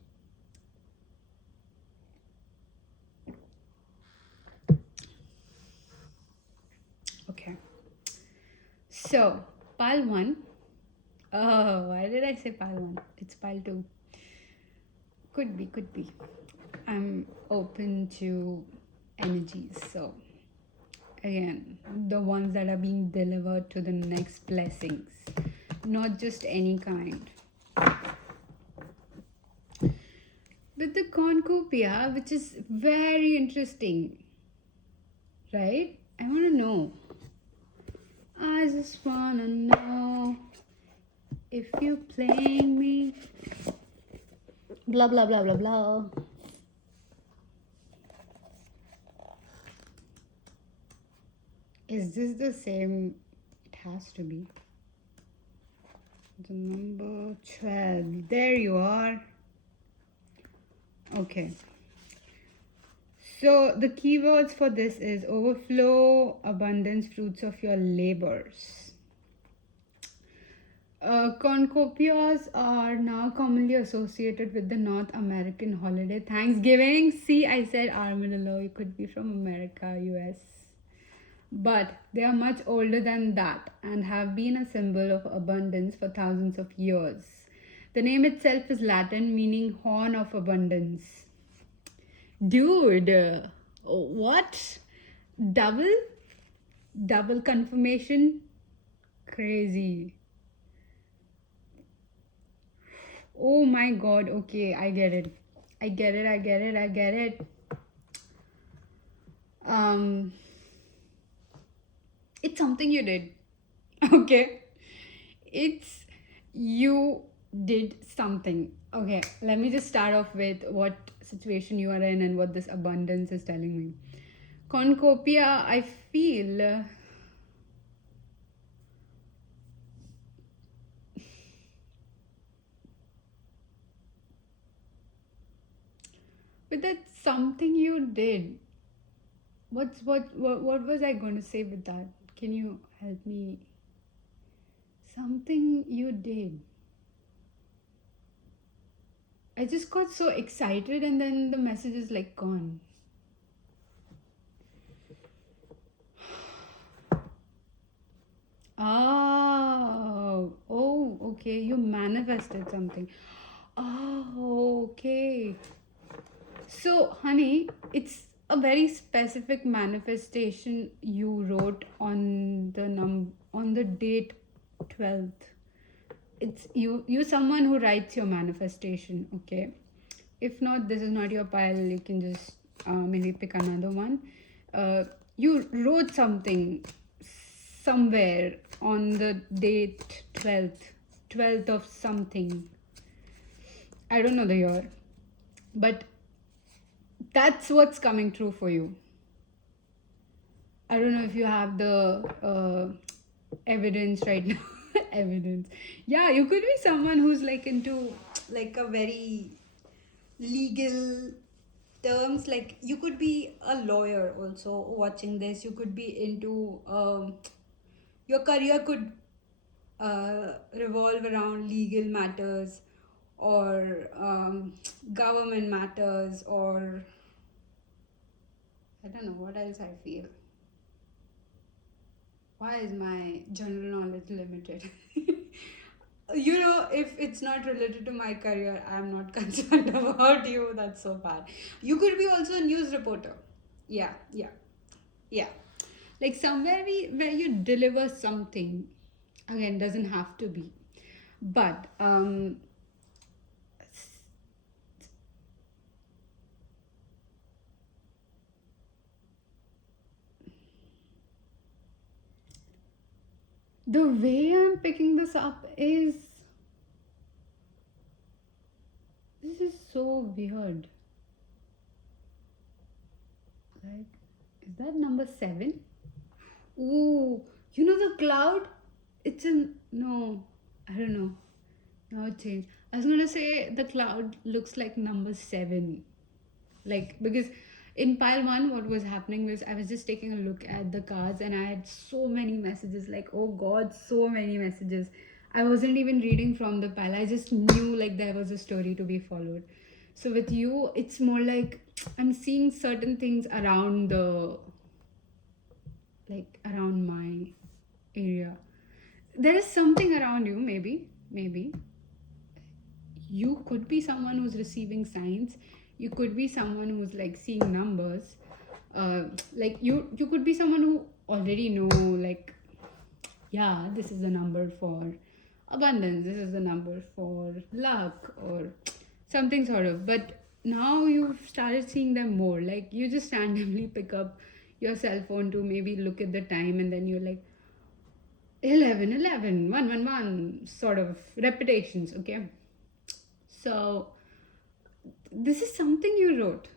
Okay. So, pile 1. Oh, why did I say pile 1? It's pile 2. Could be, could be. I'm open to energies. So, again, the ones that are being delivered to the next blessings, not just any kind. With the cornucopia, which is very interesting, right? I want to know. I just want to know if you're playing me. Blah, blah, blah, blah, blah. Is this the same? It has to be. The number 12. There you are. Okay. So the keywords for this is overflow, abundance, fruits of your labors. Cornucopias are now commonly associated with the North American holiday Thanksgiving. See, I said armadillo. It could be from America, US. But they are much older than that and have been a symbol of abundance for thousands of years. The name itself is Latin, meaning horn of abundance. Dude, what? Double? Double confirmation? Crazy. Oh my god, okay, I get it. I get it, I get it, I get it. It's something you did. Okay. It's you did something. Okay, let me just start off with what situation you are in and what this abundance is telling me. Cornucopia, I feel but that's something you did. What was I going to say with that? Can you help me? Something you did. I just got so excited and then the message is like gone. Oh, okay. You manifested something. Oh, okay. So, honey, it's a very specific manifestation you wrote on the date 12th. It's you someone who writes your manifestation, okay? If not, this is not your pile. You can just maybe pick another one. You wrote something somewhere on the date 12th of something. I don't know the year, but that's what's coming true for you. I don't know if you have the evidence right now. Evidence. Yeah, you could be someone who's like into like a very legal terms. Like you could be a lawyer also watching this. You could be into your career could revolve around legal matters or government matters or I don't know what else I feel. Why is my general knowledge limited? If it's not related to my career, I'm not concerned about you. That's so bad. You could be also a news reporter. Yeah, yeah, yeah. Like somewhere where you deliver something. Again, doesn't have to be. But the way I'm picking this up is this is so weird. Like, is that number 7? Ooh, the cloud? It's in. No, I don't know. Now it changed. I was gonna say the cloud looks like number 7. Like, because in pile 1, what was happening was I was just taking a look at the cards and I had so many messages. Like, oh god, so many messages. I wasn't even reading from the pile. I just knew like there was a story to be followed. So with you, it's more like I'm seeing certain things around around my area. There is something around you, maybe. You could be someone who's receiving signs. You could be someone who's like seeing numbers. Like you could be someone who already know, like, yeah, this is the number for abundance, this is the number for luck, or something sort of. But now you've started seeing them more. Like you just randomly pick up your cell phone to maybe look at the time, and then you're like 11, 11, 1, 1, 1, sort of repetitions. Okay, so this is something you wrote,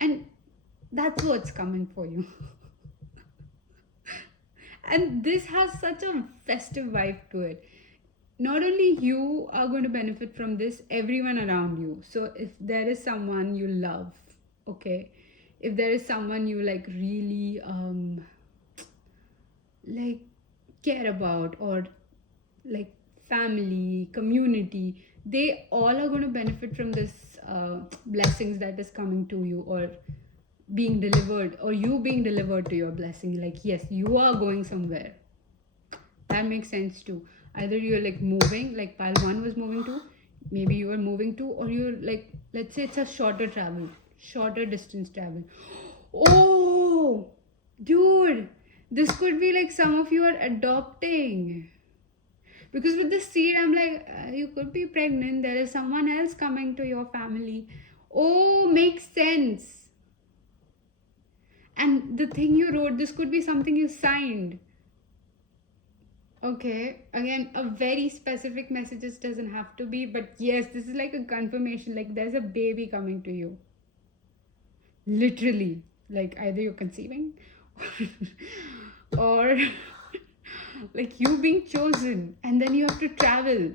and that's what's coming for you. And this has such a festive vibe to it. Not only you are going to benefit from this, everyone around you. So if there is someone you love, okay, if there is someone you like really like care about, or like family, community, they all are going to benefit from this blessings that is coming to you, or being delivered, or you being delivered to your blessing. Like, yes, you are going somewhere. That makes sense too. Either you're like moving, like pile 1 was moving to, maybe you are moving to, or you're like, let's say it's a shorter distance travel. Oh, dude, this could be like some of you are adopting. Because with the seed, I'm like, you could be pregnant, there is someone else coming to your family. Oh, makes sense. And the thing you wrote, this could be something you signed. Okay, again, a very specific messages doesn't have to be, but yes, this is like a confirmation, like there's a baby coming to you. Literally, like either you're conceiving or like you being chosen, and then you have to travel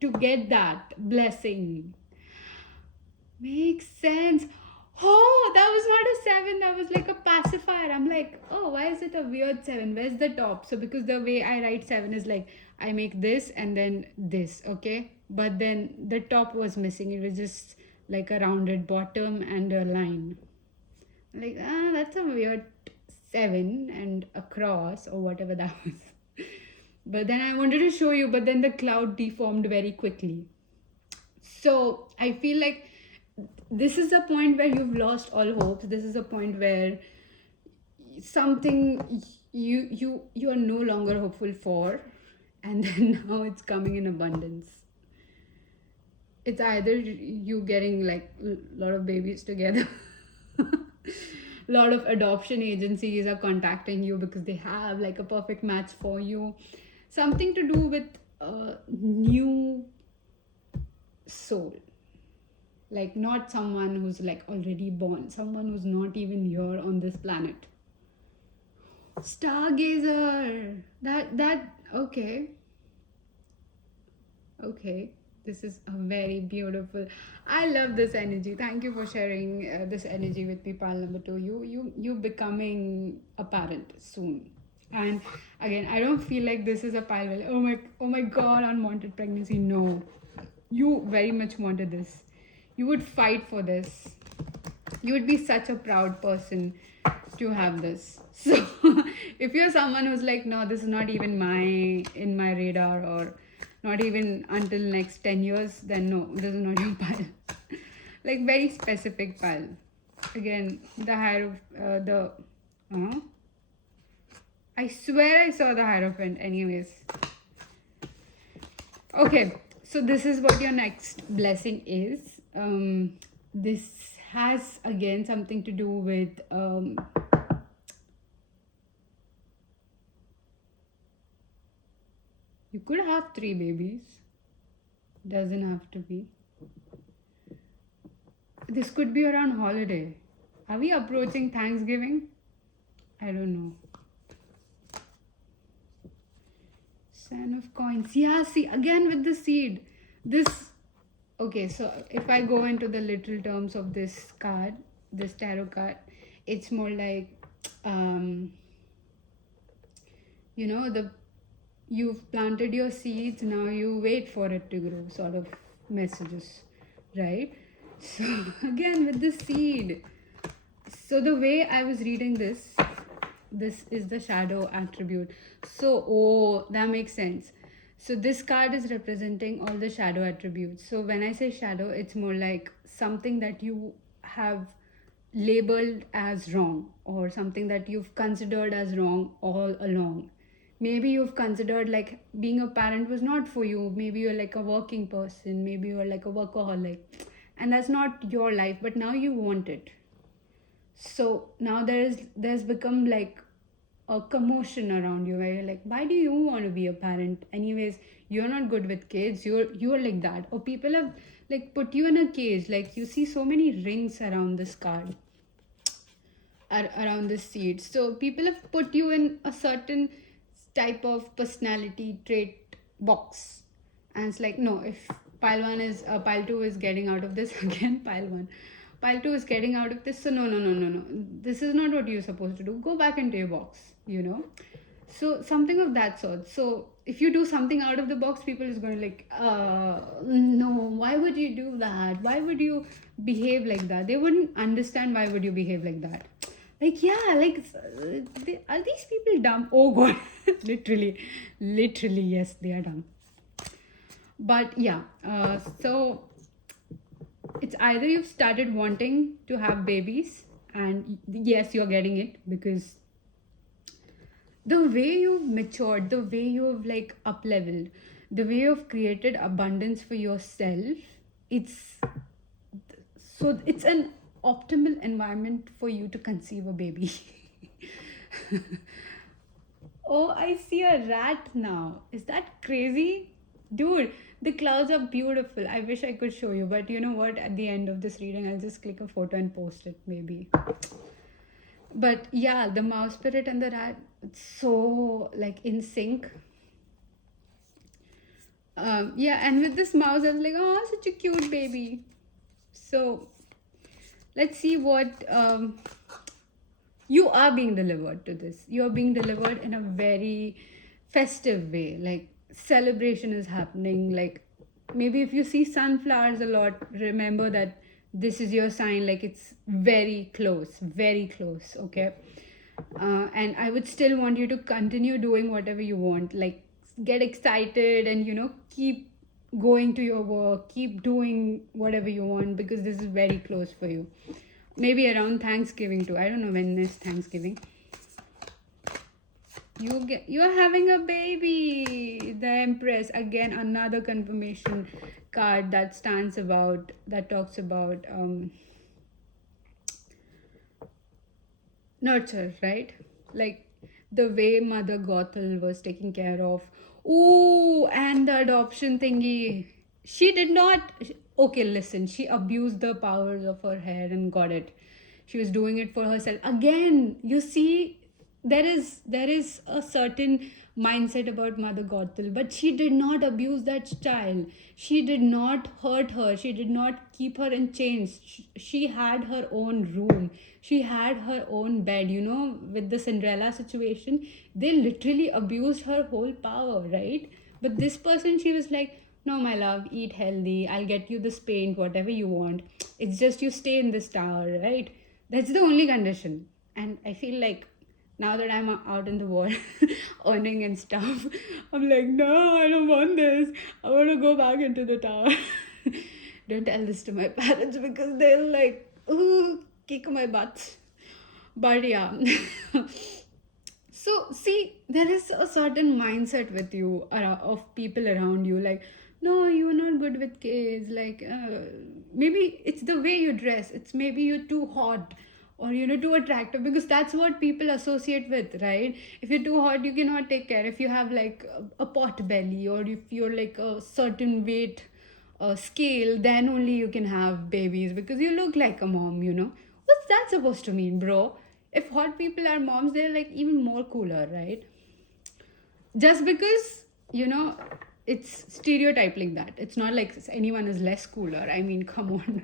to get that blessing. Makes sense. Oh, that was not a 7. That was like a pacifier. I'm like, oh, why is it a weird 7? Where's the top? So, because the way I write 7 is like, I make this and then this, okay? But then the top was missing. It was just like a rounded bottom and a line. Like, that's a weird 7 and a cross or whatever that was. But then I wanted to show you, but then the cloud deformed very quickly. So I feel like this is a point where you've lost all hopes. This is a point where something you are no longer hopeful for, and then now it's coming in abundance. It's either you getting like a lot of babies together. A lot of adoption agencies are contacting you because they have like a perfect match for you. Something to do with a new soul. Like not someone who's like already born, someone who's not even here on this planet. Stargazer. That okay. Okay. This is a very beautiful. I love this energy. Thank you for sharing this energy with me, pal number 2. You becoming a parent soon. And again, I don't feel like this is a pile. Oh my god, unwanted pregnancy. No, you very much wanted this. You would fight for this. You would be such a proud person to have this. So If you're someone who's like, no, this is not even in my radar, or not even until next 10 years, then no, this is not your pile. Like very specific pile. Again, the uh, I swear I saw the Hierophant. Anyways, okay, so this is what your next blessing is. This has again something to do with you could have 3 babies. Doesn't have to be. This could be around holiday. Are we approaching Thanksgiving? I don't know. Sign of coins. Yeah, see, again with the seed. This, okay, so if I go into the literal terms of this card, this tarot card, it's more like, you know, you've planted your seeds, now you wait for it to grow, sort of messages, right? So again with the seed. So the way I was reading this is the shadow attribute. So, oh, that makes sense. So this card is representing all the shadow attributes. So when I say shadow, it's more like something that you have labeled as wrong, or something that you've considered as wrong all along. Maybe you've considered like being a parent was not for you. Maybe you're like a working person. Maybe you're like a workaholic. And that's not your life, but now you want it. So now there's become like a commotion around you where you're like, why do you want to be a parent? Anyways, you're not good with kids. You're like that. Or people have like put you in a cage. Like you see so many rings around this card, around this seed. So people have put you in a certain type of personality trait box. And it's like, no, if pile 2 is getting out of this again, pile 2 is getting out of this, so no, this is not what you're supposed to do. Go back into your box. So something of that sort. So if you do something out of the box, people is going to like, no, why would you do that? Why would you behave like that? They wouldn't understand why would you behave like that. Like, yeah, like, are these people dumb? Oh god. literally, yes, they are dumb. But yeah, so it's either you've started wanting to have babies, and yes, you're getting it, because the way you've matured, the way you've like up leveled, the way you've created abundance for yourself, it's it's an optimal environment for you to conceive a baby. Oh, I see a rat now. Is that crazy? Dude, the clouds are beautiful. I wish I could show you, but you know what? At the end of this reading, I'll just click a photo and post it, maybe. But yeah, the mouse spirit and the rat, it's so like in sync. Yeah, and with this mouse, I was like, oh, such a cute baby. So let's see what you are being delivered to this. You're being delivered in a very festive way. Like celebration is happening. Like maybe if you see sunflowers a lot, remember that this is your sign. Like it's very close, very close. Okay. And I would still want you to continue doing whatever you want. Like get excited and keep going to your work, keep doing whatever you want, because this is very close for you. Maybe around Thanksgiving too. I don't know when is Thanksgiving. You're having a baby. The Empress, again another confirmation card that talks about nurture, right? Like the way Mother Gothel was taking care of. Ooh, and the adoption thingy. She did not. Okay, listen. She abused the powers of her hair and got it. She was doing it for herself. Again, you see, there is a certain mindset about Mother Gothel, but she did not abuse that child. She did not hurt her. She did not keep her in chains. She had her own room. She had her own bed. With the Cinderella situation, they literally abused her whole power, right? But this person, she was like, no, my love, eat healthy. I'll get you this paint, whatever you want. It's just you stay in this tower, right? That's the only condition. And I feel like Now that I'm out in the world earning and stuff, I'm like, no, I don't want this. I want to go back into the tower. Don't tell this to my parents because they'll like, ooh, kick my butt. But yeah. So, see, there is a certain mindset with you of people around you. Like, no, you're not good with kids. Like, maybe it's the way you dress. It's maybe you're too hot or too attractive because that's what people associate with, right? If you're too hot, you cannot take care. If you have like a pot belly or if you're like a certain weight scale, then only you can have babies because you look like a mom. What's that supposed to mean, bro? If hot people are moms, they're like even more cooler, right? Just because, you know, it's stereotyping that. It's not like anyone is less cooler. I mean, come on.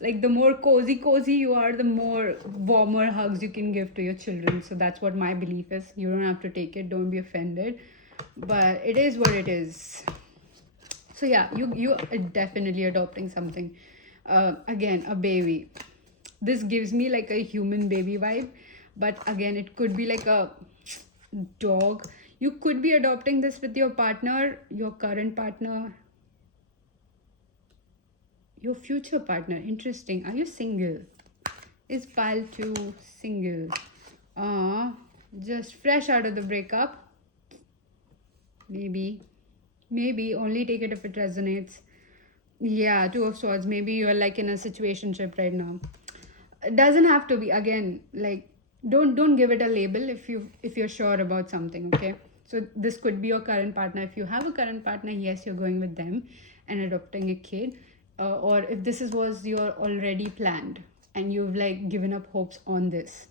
Like, the more cozy you are, the more warmer hugs you can give to your children. So that's what my belief is. You don't have to take it, don't be offended. But it is what it is. So yeah, you are definitely adopting something. Again, a baby. This gives me like a human baby vibe, but again, it could be like a dog. You could be adopting this with your partner, your current partner, your future partner. Interesting. Are you single? Is pile 2 single? Ah, just fresh out of the breakup. Maybe only take it if it resonates. Yeah, 2 of swords. Maybe you're like in a situationship right now. It doesn't have to be, again, like, don't give it a label if you're sure about something, okay? So this could be your current partner. If you have a current partner, yes, you're going with them and adopting a kid. Or if was your already planned and you've like given up hopes on this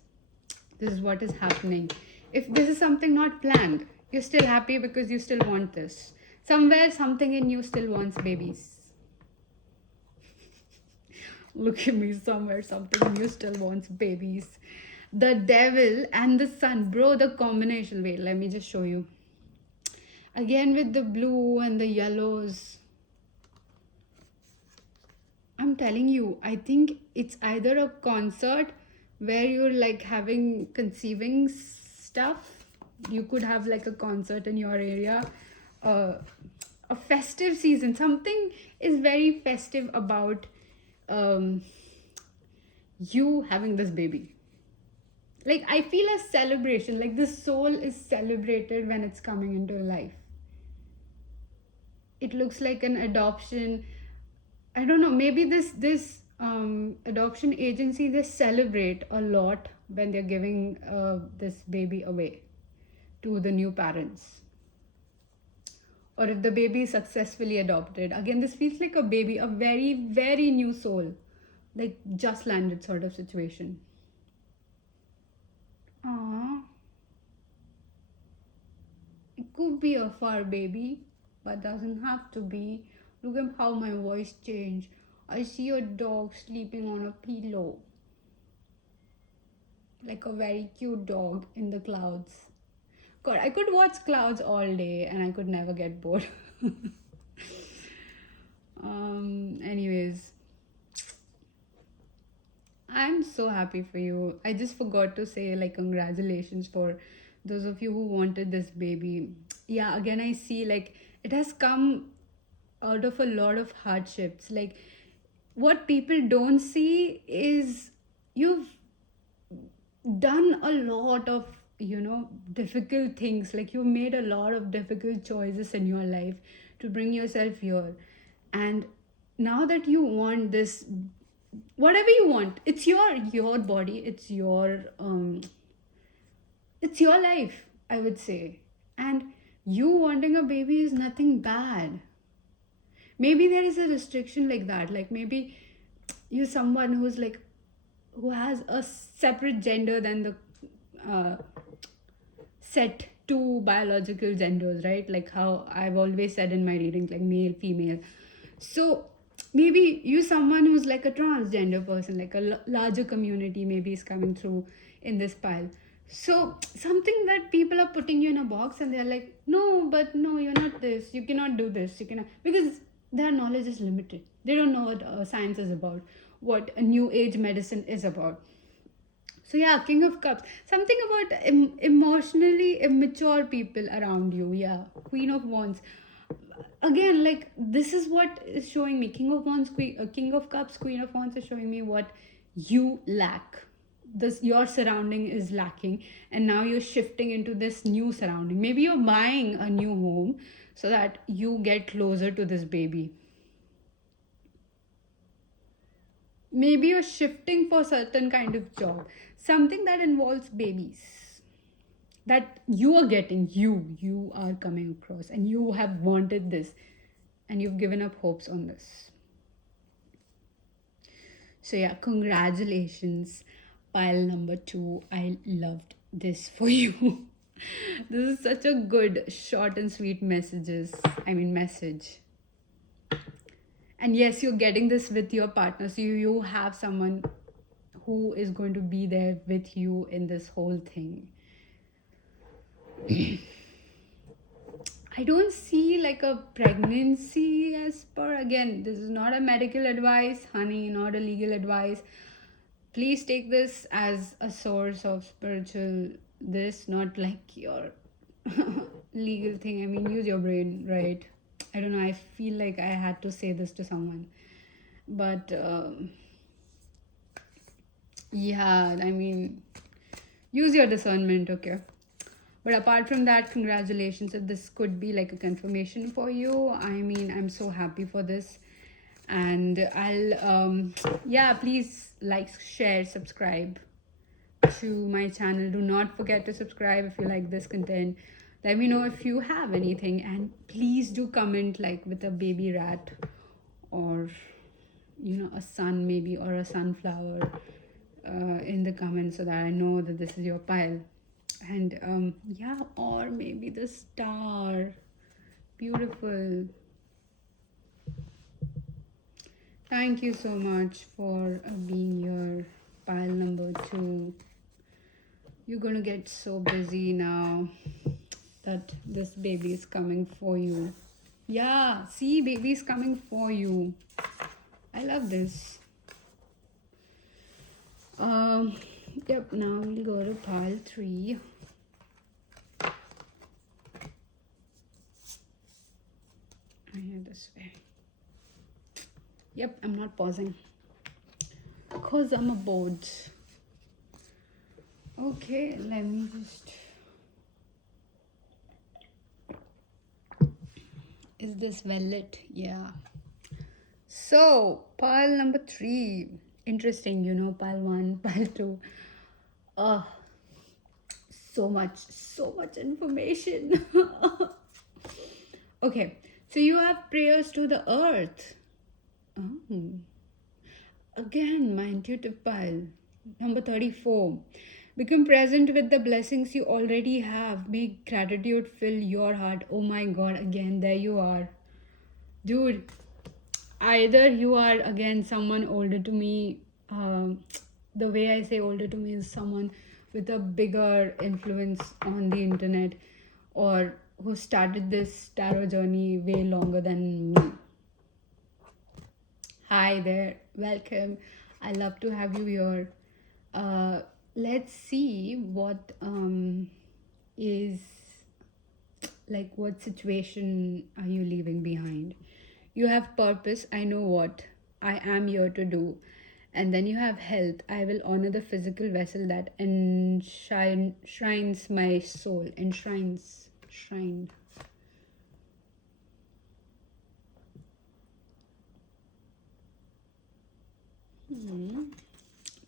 is what is happening. If this is something not planned, you're still happy because you still want this. Somewhere, something in you still wants babies. Look at me, somewhere, something in you still wants babies. The devil and the sun, bro, the combination. Wait, let me just show you. Again with the blue and the yellows. I'm telling you, I think it's either a concert where you're like having conceiving stuff. You could have like a concert in your area, a festive season. Something is very festive about um, you having this baby. Like, I feel a celebration, like the soul is celebrated when it's coming into life. It looks like an adoption. I don't know, maybe this adoption agency, they celebrate a lot when they're giving this baby away to the new parents, or if the baby is successfully adopted. Again, this feels like a baby, a very very new soul, like just landed sort of situation. Aww. It could be a fur baby, but doesn't have to be. Look at how my voice changed. I see a dog sleeping on a pillow. Like a very cute dog in the clouds. God, I could watch clouds all day and I could never get bored. Anyways, I'm so happy for you. I just forgot to say, like, congratulations for those of you who wanted this baby. Yeah, again, I see, like, it has come out of a lot of hardships. Like, what people don't see is you've done a lot of, difficult things. Like, you made a lot of difficult choices in your life to bring yourself here. And now that you want this, whatever you want, it's your body, it's your life, I would say. And you wanting a baby is nothing bad. Maybe there is a restriction like that. Like, maybe you're someone who's like, who has a separate gender than the uh, set two biological genders, right? Like how I've always said in my readings, like male, female. So maybe you someone who's like a transgender person, like a larger community maybe is coming through in this pile. So something that people are putting you in a box and they're like, no, but no, you're not this, you cannot do this, you cannot, because their knowledge is limited. They don't know what science is about, what a new age medicine is about. So yeah, King of Cups. Something about emotionally immature people around you. Yeah, Queen of Wands. Again, like this is what is showing me. King of Wands, King of Cups, Queen of Wands is showing me what you lack. This your surrounding is lacking, and now you're shifting into this new surrounding. Maybe you're buying a new home so that you get closer to this baby. Maybe you're shifting for certain kind of job, something that involves babies, that you are getting, you are coming across, and you have wanted this, and you've given up hopes on this. So yeah, congratulations, pile number 2. I loved this for you. This is such a good short and sweet message. And yes, you're getting this with your partner, so you have someone who is going to be there with you in this whole thing. I don't see like a pregnancy as per, again, this is not a medical advice, honey, not a legal advice. Please take this as a source of spiritual this, not like your legal thing. I mean, use your brain, right? I don't know, I feel like I had to say this to someone. But yeah, I mean, use your discernment, okay? But apart from that, congratulations. If this could be like a confirmation for you, I mean, I'm so happy for this. And yeah, please like, share, subscribe to my channel. Do not forget to subscribe if you like this content. Let me know if you have anything, and please do comment like with a baby rat, or a sun maybe, or a sunflower in the comments, so that I know that this is your pile. And yeah, or maybe the star. Beautiful. Thank you so much for being your pile number 2. You're gonna get so busy now that this baby is coming for you. Yeah, see, baby is coming for you. I love this. Yep, now we'll go to pile 3. This way. Yep, I'm not pausing because I'm a bored. Okay, let me just. Is this well lit? Yeah. So, pile number 3. Interesting, pile 1, pile 2. Oh, so much information. Okay, so you have prayers to the earth. Oh. Again, my intuitive pile. Number 34. Become present with the blessings you already have. Make gratitude fill your heart. Oh my god, again, there you are. Dude, either you are again someone older to me. The way I say older to me is someone with a bigger influence on the internet, or who started this tarot journey way longer than me. Hi there, welcome. I love to have you here. Let's see what is like, what situation are you leaving behind? You have purpose, I know what I am here to do. And then you have health, I will honor the physical vessel that enshrines my soul. Shrine.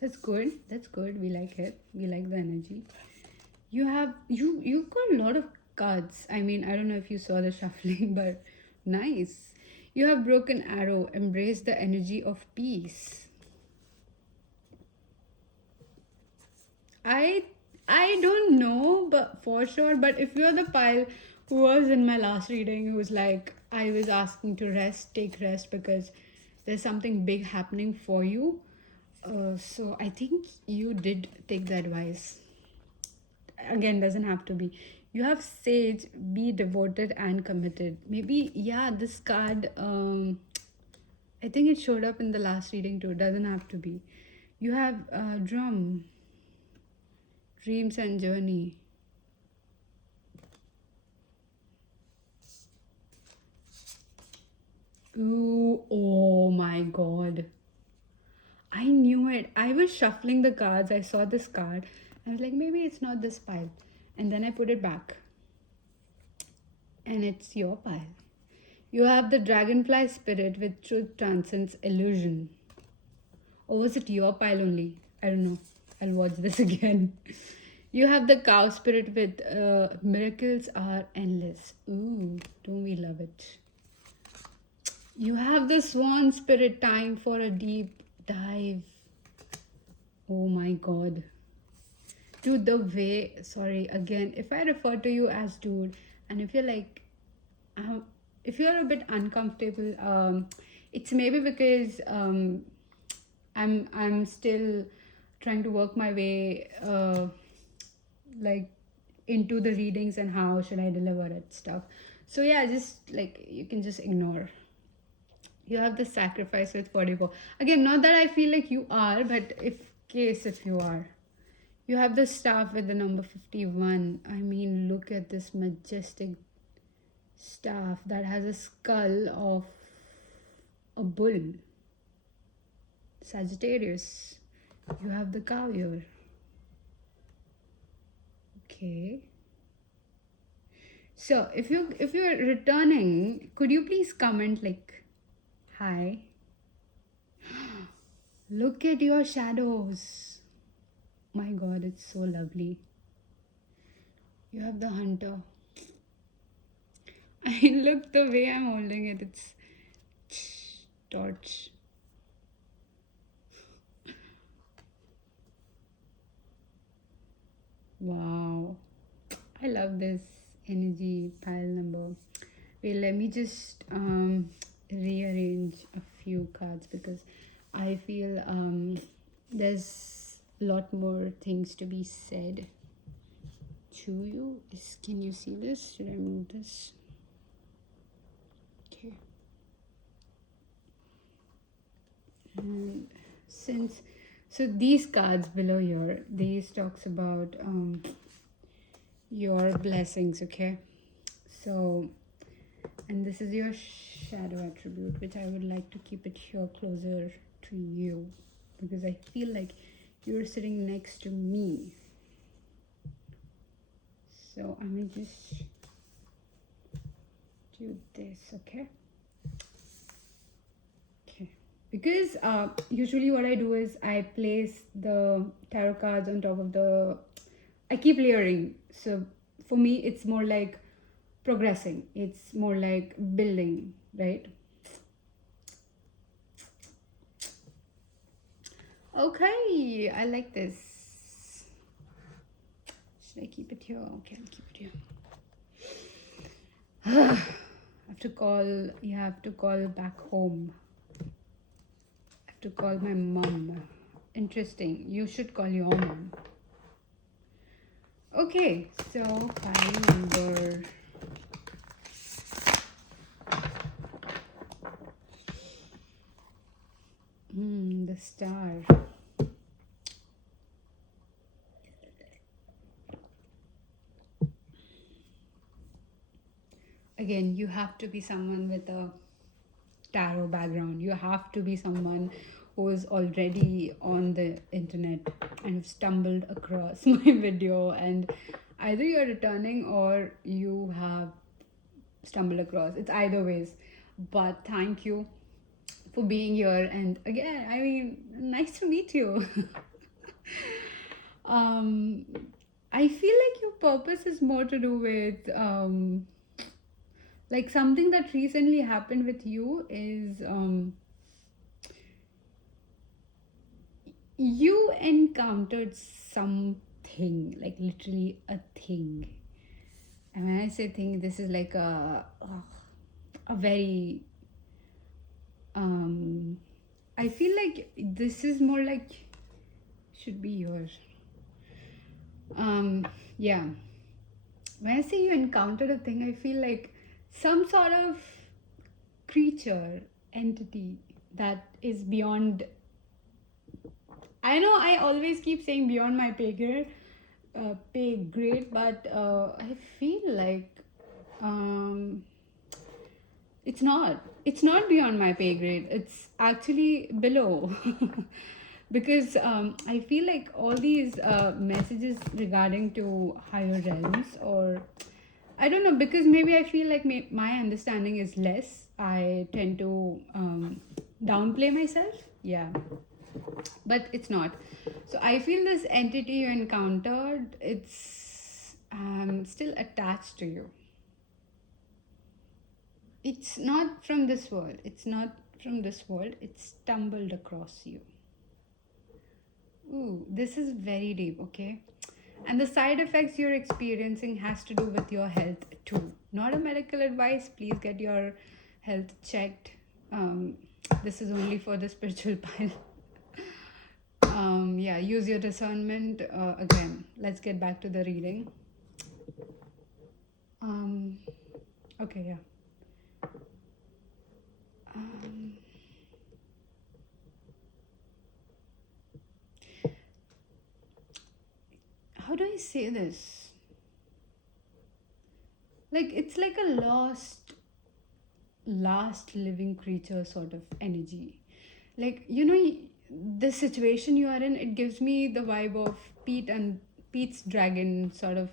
That's good. That's good. We like it. We like the energy. You've got a lot of cards. I mean, I don't know if you saw the shuffling, but nice. You have broken arrow. Embrace the energy of peace. I I don't know, but for sure. But if you're the pile who was in my last reading, who was like, I was asking to rest, take rest, because there's something big happening for you. So I think you did take the advice. Again, doesn't have to be. You have sage, be devoted and committed. Maybe, yeah, this card, I think it showed up in the last reading too. Doesn't have to be. You have drum. Dreams and journey. Ooh, oh my god. I knew it. I was shuffling the cards. I saw this card. I was like, maybe it's not this pile. And then I put it back. And it's your pile. You have the dragonfly spirit with truth transcends illusion. Or was it your pile only? I don't know. I'll watch this again. You have the cow spirit with miracles are endless. Ooh, don't we love it? You have the swan spirit, time for a deep dive. Oh my god. Dude, the way, sorry, again, if I refer to you as dude, and if you're like, if you're a bit uncomfortable, it's maybe because I'm still trying to work my way like into the readings and how should I deliver it stuff. So yeah, just like you can just ignore. You have the sacrifice with 44. Again, not that I feel like you are, but if you are. You have the staff with the number 51. I mean, look at this majestic staff that has a skull of a bull. Sagittarius. You have the cow here. Okay. So if you're returning, could you please comment like hi? Look at your shadows. My god, it's so lovely. You have the hunter. I look the way I'm holding it, it's torch. Wow. I love this energy pile number. Wait, let me just rearrange a few cards because I feel there's a lot more things to be said to you. Can you see this? Should I move this? Okay. And so these cards below here, these talks about your blessings, okay? So, and this is your shadow attribute, which I would like to keep it here closer to you because I feel like you're sitting next to me. So I'm gonna just do this, okay? Okay. Because usually what I do is I place the tarot cards on top of I keep layering. So for me, it's more like progressing. It's more like building, right? Okay, I like this. Should I keep it here? Okay, I'll keep it here. You have to call back home. I have to call my mom. Interesting. You should call your mom. Okay, so file number the star. Again, you have to be someone with a tarot background. You have to be someone who is already on the internet and stumbled across my video, and either you're returning or you have stumbled across. It's either ways. But thank you for being here, and again, I mean, nice to meet you. um I feel like your purpose is more to do with like something that recently happened with you is you encountered something, like literally a thing. And when I say thing, this is like a very I feel like this is more like should be yours. Yeah. When I say you encountered a thing, I feel like some sort of creature, entity that is beyond. I know I always keep saying beyond my pay grade, pay grade, but I feel like um, it's not beyond my pay grade. It's actually below. Because I feel like all these messages regarding to higher realms, or I don't know, because maybe I feel like my understanding is less. I tend to downplay myself. Yeah, but it's not. So I feel this entity you encountered, it's still attached to you. It's not from this world. It's not from this world. It's stumbled across you. Ooh, this is very deep, okay? And the side effects you're experiencing has to do with your health too. Not a medical advice. Please get your health checked. Um, this is only for the spiritual pile. Yeah, use your discernment. Again, let's get back to the reading. Um, okay, yeah. Um, how do I say this? Like, it's like a last living creature sort of energy. Like, the situation you are in, it gives me the vibe of Pete's Dragon sort of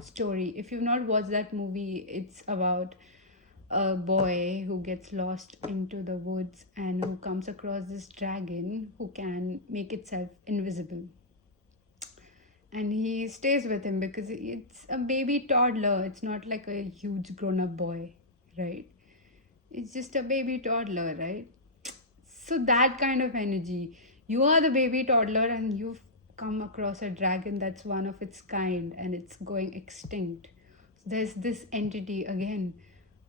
story. If you've not watched that movie, it's about a boy who gets lost into the woods and who comes across this dragon who can make itself invisible, and he stays with him because it's a baby toddler. It's not like a huge grown up boy, right? It's just a baby toddler, right? So that kind of energy. You are the baby toddler and you've come across a dragon that's one of its kind and it's going extinct. There's this entity again.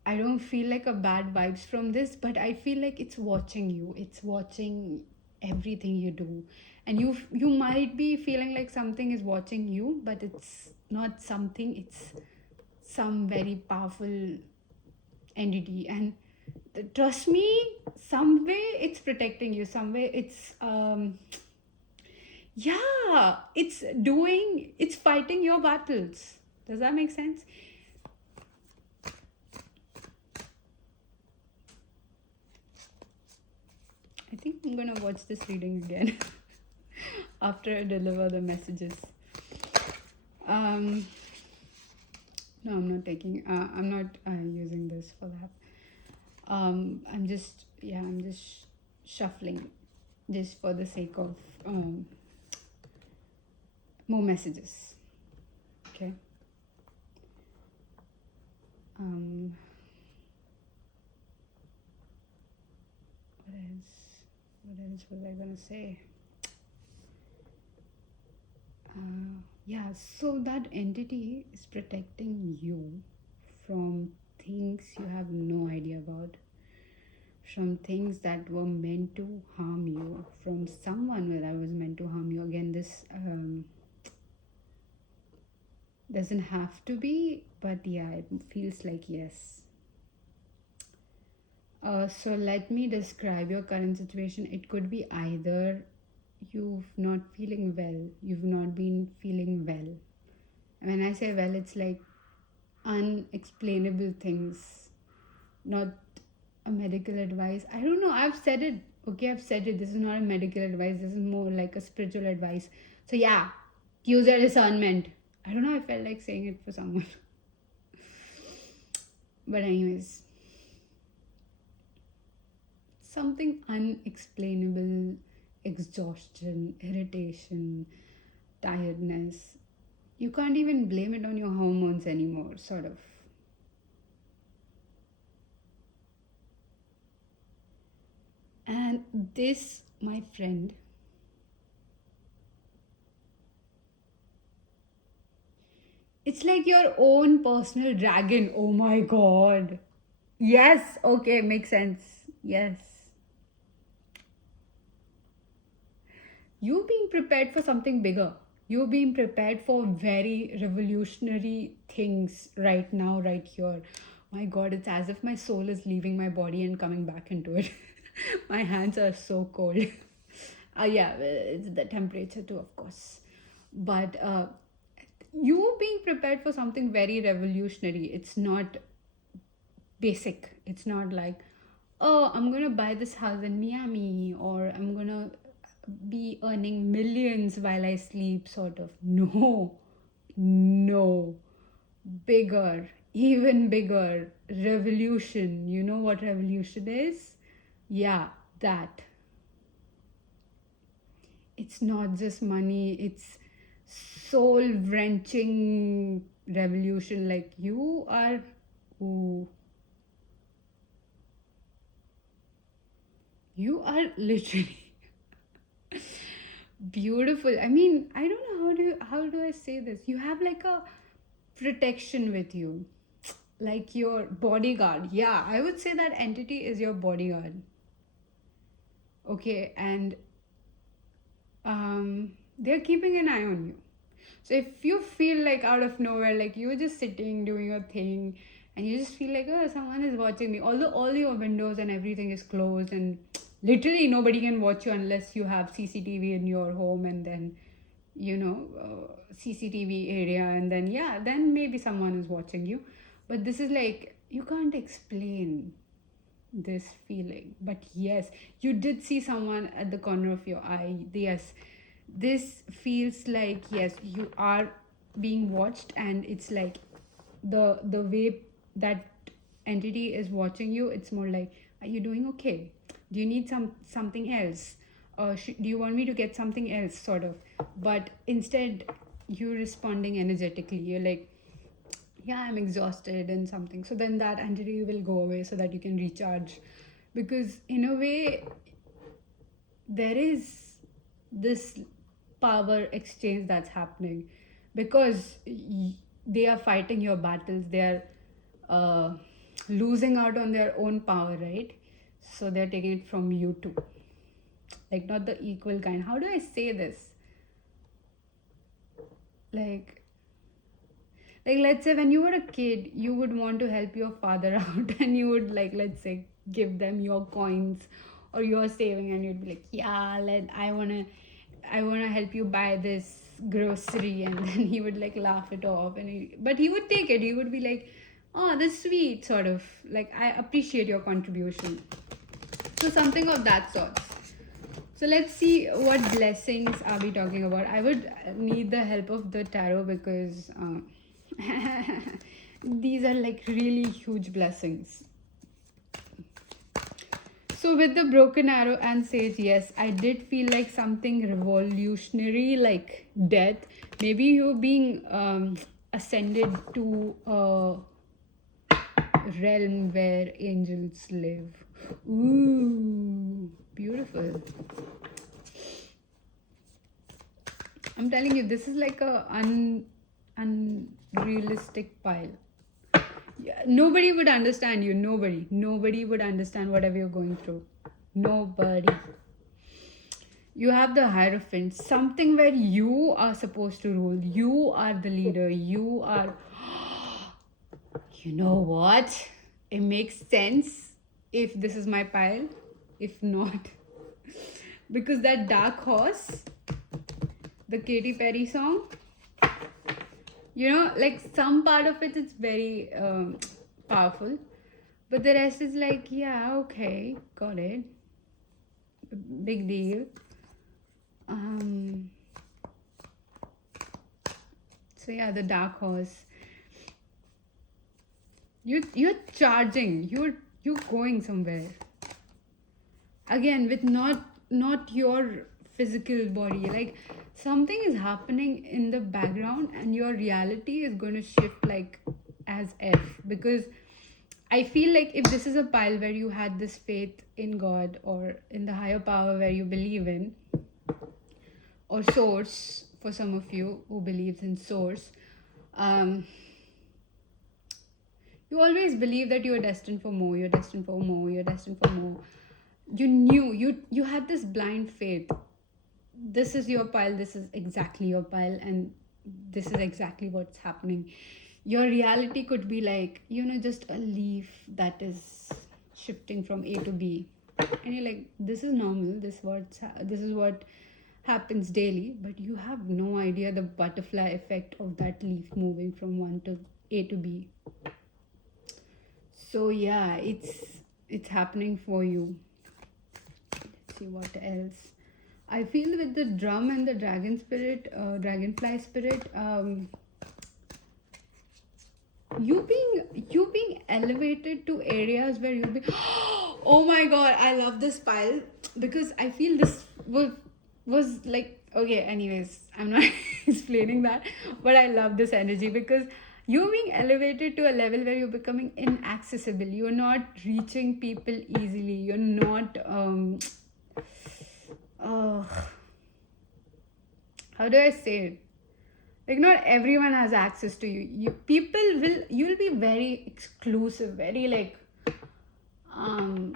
I don't feel like a bad vibes from this, but I feel like it's watching you. It's watching everything you do. And you might be feeling like something is watching you, but it's not something, it's some very powerful entity. And trust me, some way it's protecting you, some way it's yeah, it's fighting your battles. Does that make sense? I think I'm gonna watch this reading again after I deliver the messages. um no, I'm not using this for that. I'm just shuffling just for the sake of more messages. Okay. um what else was I gonna say? Yeah, so that entity is protecting you from things you have no idea about, from things that were meant to harm you, from someone that was meant to harm you. Again, this doesn't have to be, but yeah, it feels like yes. So let me describe your current situation. It could be either you've not been feeling well. When I say well, it's like unexplainable things, not a medical advice. I don't know. I've said it. Okay, I've said it. This is not a medical advice. This is more like a spiritual advice. So yeah, use your discernment. I don't know. I felt like saying it for someone. But anyways, something unexplainable, exhaustion, irritation, tiredness. You can't even blame it on your hormones anymore, sort of. And this, my friend, it's like your own personal dragon. Oh my god. Yes, okay, makes sense. Yes. You being prepared for something bigger. You being prepared for very revolutionary things right now, right here. My god, it's as if my soul is leaving my body and coming back into it. My hands are so cold. Yeah, it's the temperature too, of course. But you being prepared for something very revolutionary. It's not basic. It's not like, oh, I'm gonna buy this house in Miami, or I'm gonna be earning millions while I sleep, sort of. No, no. Bigger, even bigger. Revolution. You know what revolution is? Yeah, that. It's not just money, it's soul wrenching revolution. Like, you are. Ooh, you are literally beautiful. I mean, I don't know how do I say this. You have like a protection with you, like your bodyguard. Yeah, I would say that entity is your bodyguard. Okay, and they're keeping an eye on you. So if you feel like out of nowhere, like you're just sitting doing your thing, and you just feel like, oh, someone is watching me, although all your windows and everything is closed, and literally nobody can watch you unless you have CCTV in your home, and then CCTV area, and then yeah, then maybe someone is watching you. But this is like, you can't explain this feeling. But yes, you did see someone at the corner of your eye. Yes, this feels like, yes, you are being watched, and it's like the way that entity is watching you, it's more like, are you doing okay? Do you need something else? Or do you want me to get something else, sort of? But instead, you responding energetically, you're like, yeah, I'm exhausted and something. So then that entity will go away so that you can recharge. Because in a way, there is this power exchange that's happening, because they are fighting your battles. They are uh, losing out on their own power, right? So they're taking it from you too. Like, not the equal kind. How do I say this? Like, let's say when you were a kid, you would want to help your father out, and you would, like, let's say, give them your coins or your saving, and you'd be like, yeah, I want to help you buy this grocery. And then he would like laugh it off, but he would take it. He would be like, oh, that's sweet, sort of, like, I appreciate your contribution. So something of that sort. So let's see what blessings are we talking about. I would need the help of the tarot, because these are like really huge blessings. So with the broken arrow and sage, yes, I did feel like something revolutionary, like death. Maybe you're being ascended to a realm where angels live. Ooh, beautiful. I'm telling you, this is like a unrealistic pile. Yeah, nobody would understand you. Nobody would understand whatever you're going through. Nobody. You have the Hierophant, something where you are supposed to rule. You are the leader. You are. You know what? It makes sense if this is my pile. If not, because that Dark Horse, the Katy Perry song, like some part of it is very powerful, but the rest is like, yeah, okay, got it, big deal. So yeah, the Dark Horse, you're charging, you're going somewhere, again, with not your physical body. Like, something is happening in the background, and your reality is going to shift, like, as if, because I feel like if this is a pile where you had this faith in God, or in the higher power where you believe in, or source, for some of you who believes in source, um, you always believe that you are destined for more, you're destined for more, you're destined for more. You had this blind faith. This is your pile, this is exactly your pile, and this is exactly what's happening. Your reality could be like, just a leaf that is shifting from A to B, and you're like, this is normal, this is what happens daily, but you have no idea the butterfly effect of that leaf moving from one to A to B. So yeah, it's happening for you. Let's see what else. I feel with the drum and the dragonfly spirit, you being elevated to areas where you'll be. Oh my god, I love this pile because I feel this was like, okay. Anyways, I'm not explaining that, but I love this energy because you're being elevated to a level where you're becoming inaccessible. You're not reaching people easily. You're not uh, how do I say it? Like not everyone has access to you. You'll be very exclusive, very like um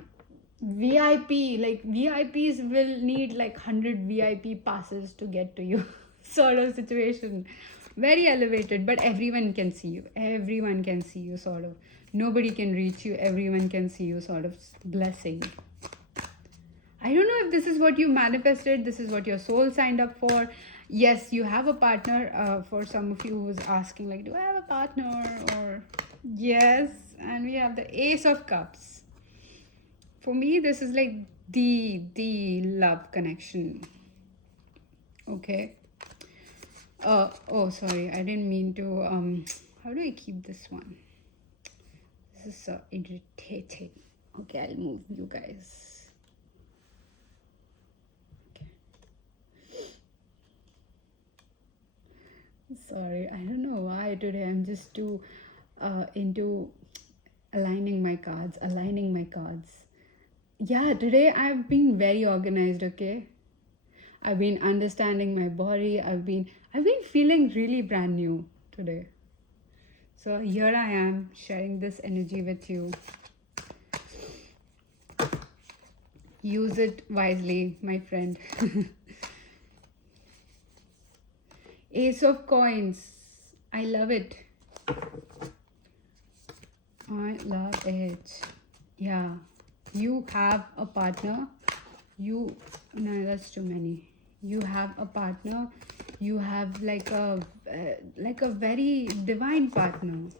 VIP. Like VIPs will need like 100 VIP passes to get to you, sort of situation. Very elevated, but everyone can see you. Everyone can see you, sort of. Nobody can reach you. Everyone can see you, sort of blessing. I don't know if this is what you manifested, this is what your soul signed up for. Yes, you have a partner. For some of you who's asking, like, do I have a partner? Or yes, and we have the Ace of Cups. For me, this is like the love connection. Okay. Oh, sorry, I didn't mean to. How do I keep this one? This is so irritating. Okay, I'll move you guys. Sorry, I don't know why today I'm just too into aligning my cards, aligning my cards. Yeah, today I've been very organized, okay? I've been understanding my body. I've been feeling really brand new today. So here I am sharing this energy with you. Use it wisely, my friend. Ace of Coins. I love it. I love it. Yeah. You have a partner. No, that's too many. You have a partner. You have like a very divine partner.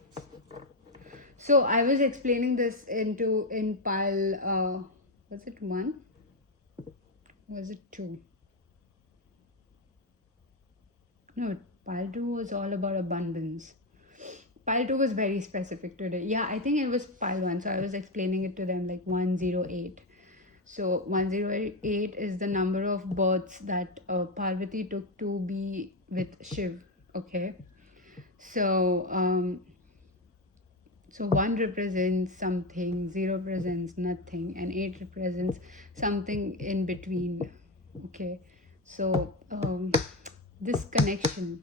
So I was explaining this in pile. Was it one? Was it two? No, pile two was all about abundance. Pile 2 was very specific today. Yeah, I think it was pile 1. So I was explaining it to them like 108. So 108 is the number of births that Parvati took to be with Shiv. Okay. So, so 1 represents something, 0 represents nothing, and 8 represents something in between. Okay. So, this connection,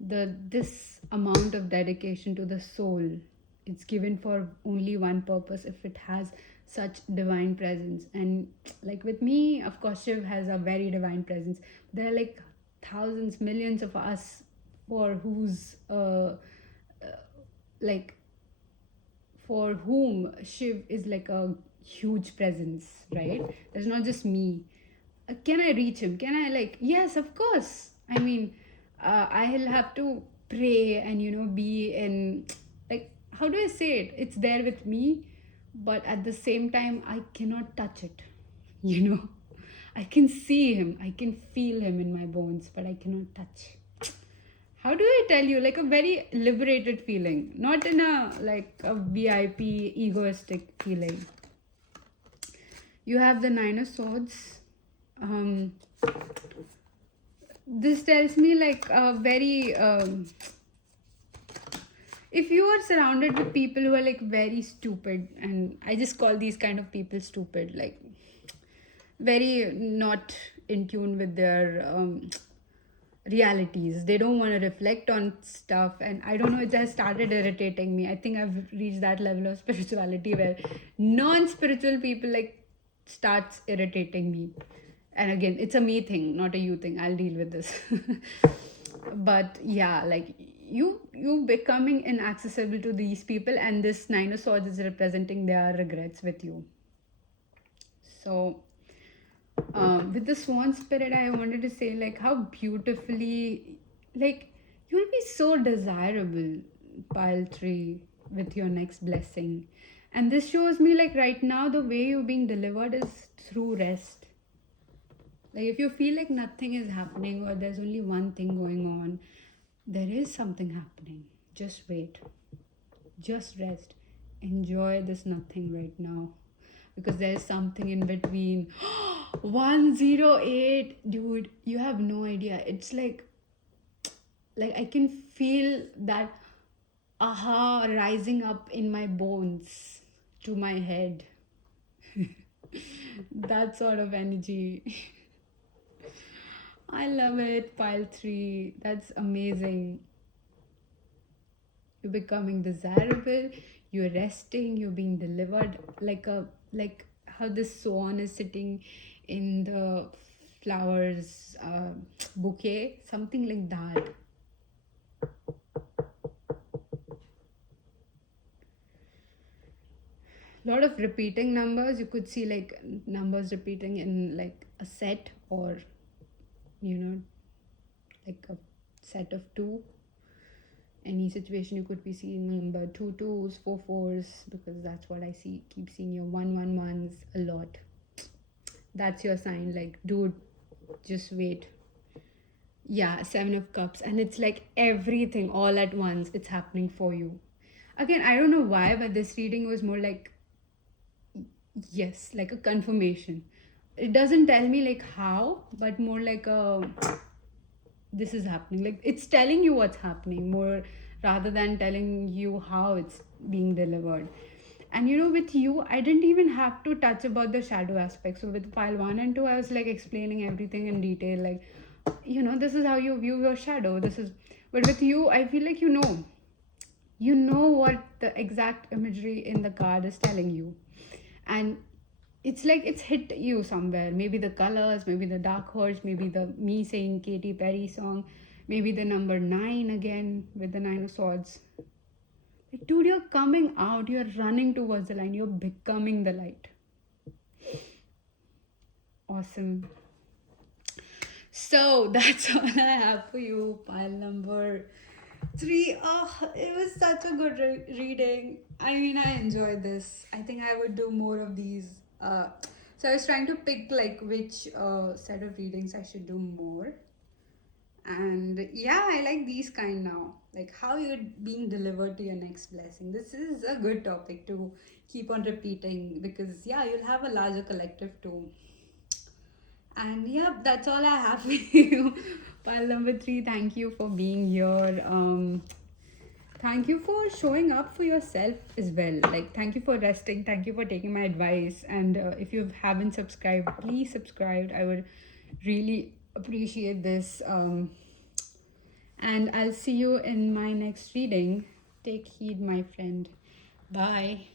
this amount of dedication to the soul, it's given for only one purpose if it has such divine presence. And like with me, of course, Shiv has a very divine presence. There are like thousands, millions of us for whose like for whom Shiv is like a huge presence, right? There's not just me. Can I reach him? Can I, like, yes, of course. I mean, I'll have to pray and, be in, like, how do I say it? It's there with me, but at the same time, I cannot touch it, you know? I can see him, I can feel him in my bones, but I cannot touch. How do I tell you? Like a very liberated feeling, not in a like a VIP egoistic feeling. You have the Nine of Swords. Um, this tells me like a very if you are surrounded with people who are like very stupid, and I just call these kind of people stupid, like very not in tune with their realities. They don't want to reflect on stuff, and I don't know, it has started irritating me. I think I've reached that level of spirituality where non-spiritual people like starts irritating me. And again, it's a me thing, not a you thing. I'll deal with this. But yeah, like you becoming inaccessible to these people, and this Nine of Swords is representing their regrets with you. So With the swan spirit, I wanted to say like how beautifully, like you'll be so desirable, pile tree, with your next blessing. And this shows me like right now the way you're being delivered is through rest. Like if you feel like nothing is happening or there's only one thing going on, there is something happening. Just wait. Just rest. Enjoy this nothing right now. Because there is something in between. 108, dude, you have no idea. It's like I can feel that aha rising up in my bones to my head. That sort of energy. I love it, pile 3. That's amazing. You're becoming desirable, you're resting, you're being delivered like how this swan is sitting in the flowers bouquet, something like that. Lot of repeating numbers. You could see like numbers repeating in like a set, or you know, like a set of two. Any situation you could be seeing number two twos, four fours, because that's what I see. Keep seeing your one ones a lot. That's your sign. Like, dude, just wait. Yeah, seven of cups, and it's like everything all at once. It's happening for you. Again, I don't know why, but this reading was more like yes, like a confirmation. It doesn't tell me like how, but more like a this is happening. Like it's telling you what's happening more rather than telling you how it's being delivered. And you know, with you, I didn't even have to touch about the shadow aspect. So with pile 1 and 2, I was like explaining everything in detail. Like, you know, this is how you view your shadow. This is, but with you, I feel like you know what the exact imagery in the card is telling you. And it's like it's hit you somewhere. Maybe the colors, maybe the dark horse, maybe the me saying Katy Perry song, maybe the number 9 again with the 9 of swords. Like, dude, you're coming out, you're running towards the line, you're becoming the light. Awesome. So that's all I have for you, pile number 3. Oh, it was such a good reading. I mean, I enjoyed this. I think I would do more of these. So I was trying to pick like which set of readings I should do more. And yeah, I like these kind now. Like how you're being delivered to your next blessing. This is a good topic to keep on repeating because yeah, you'll have a larger collective too. And yeah, that's all I have for you. Pile number 3, thank you for being here. Thank you for showing up for yourself as well. Like, thank you for resting. Thank you for taking my advice. And if you haven't subscribed, please subscribe. I would really appreciate this. And I'll see you in my next reading. Take heed, my friend. Bye.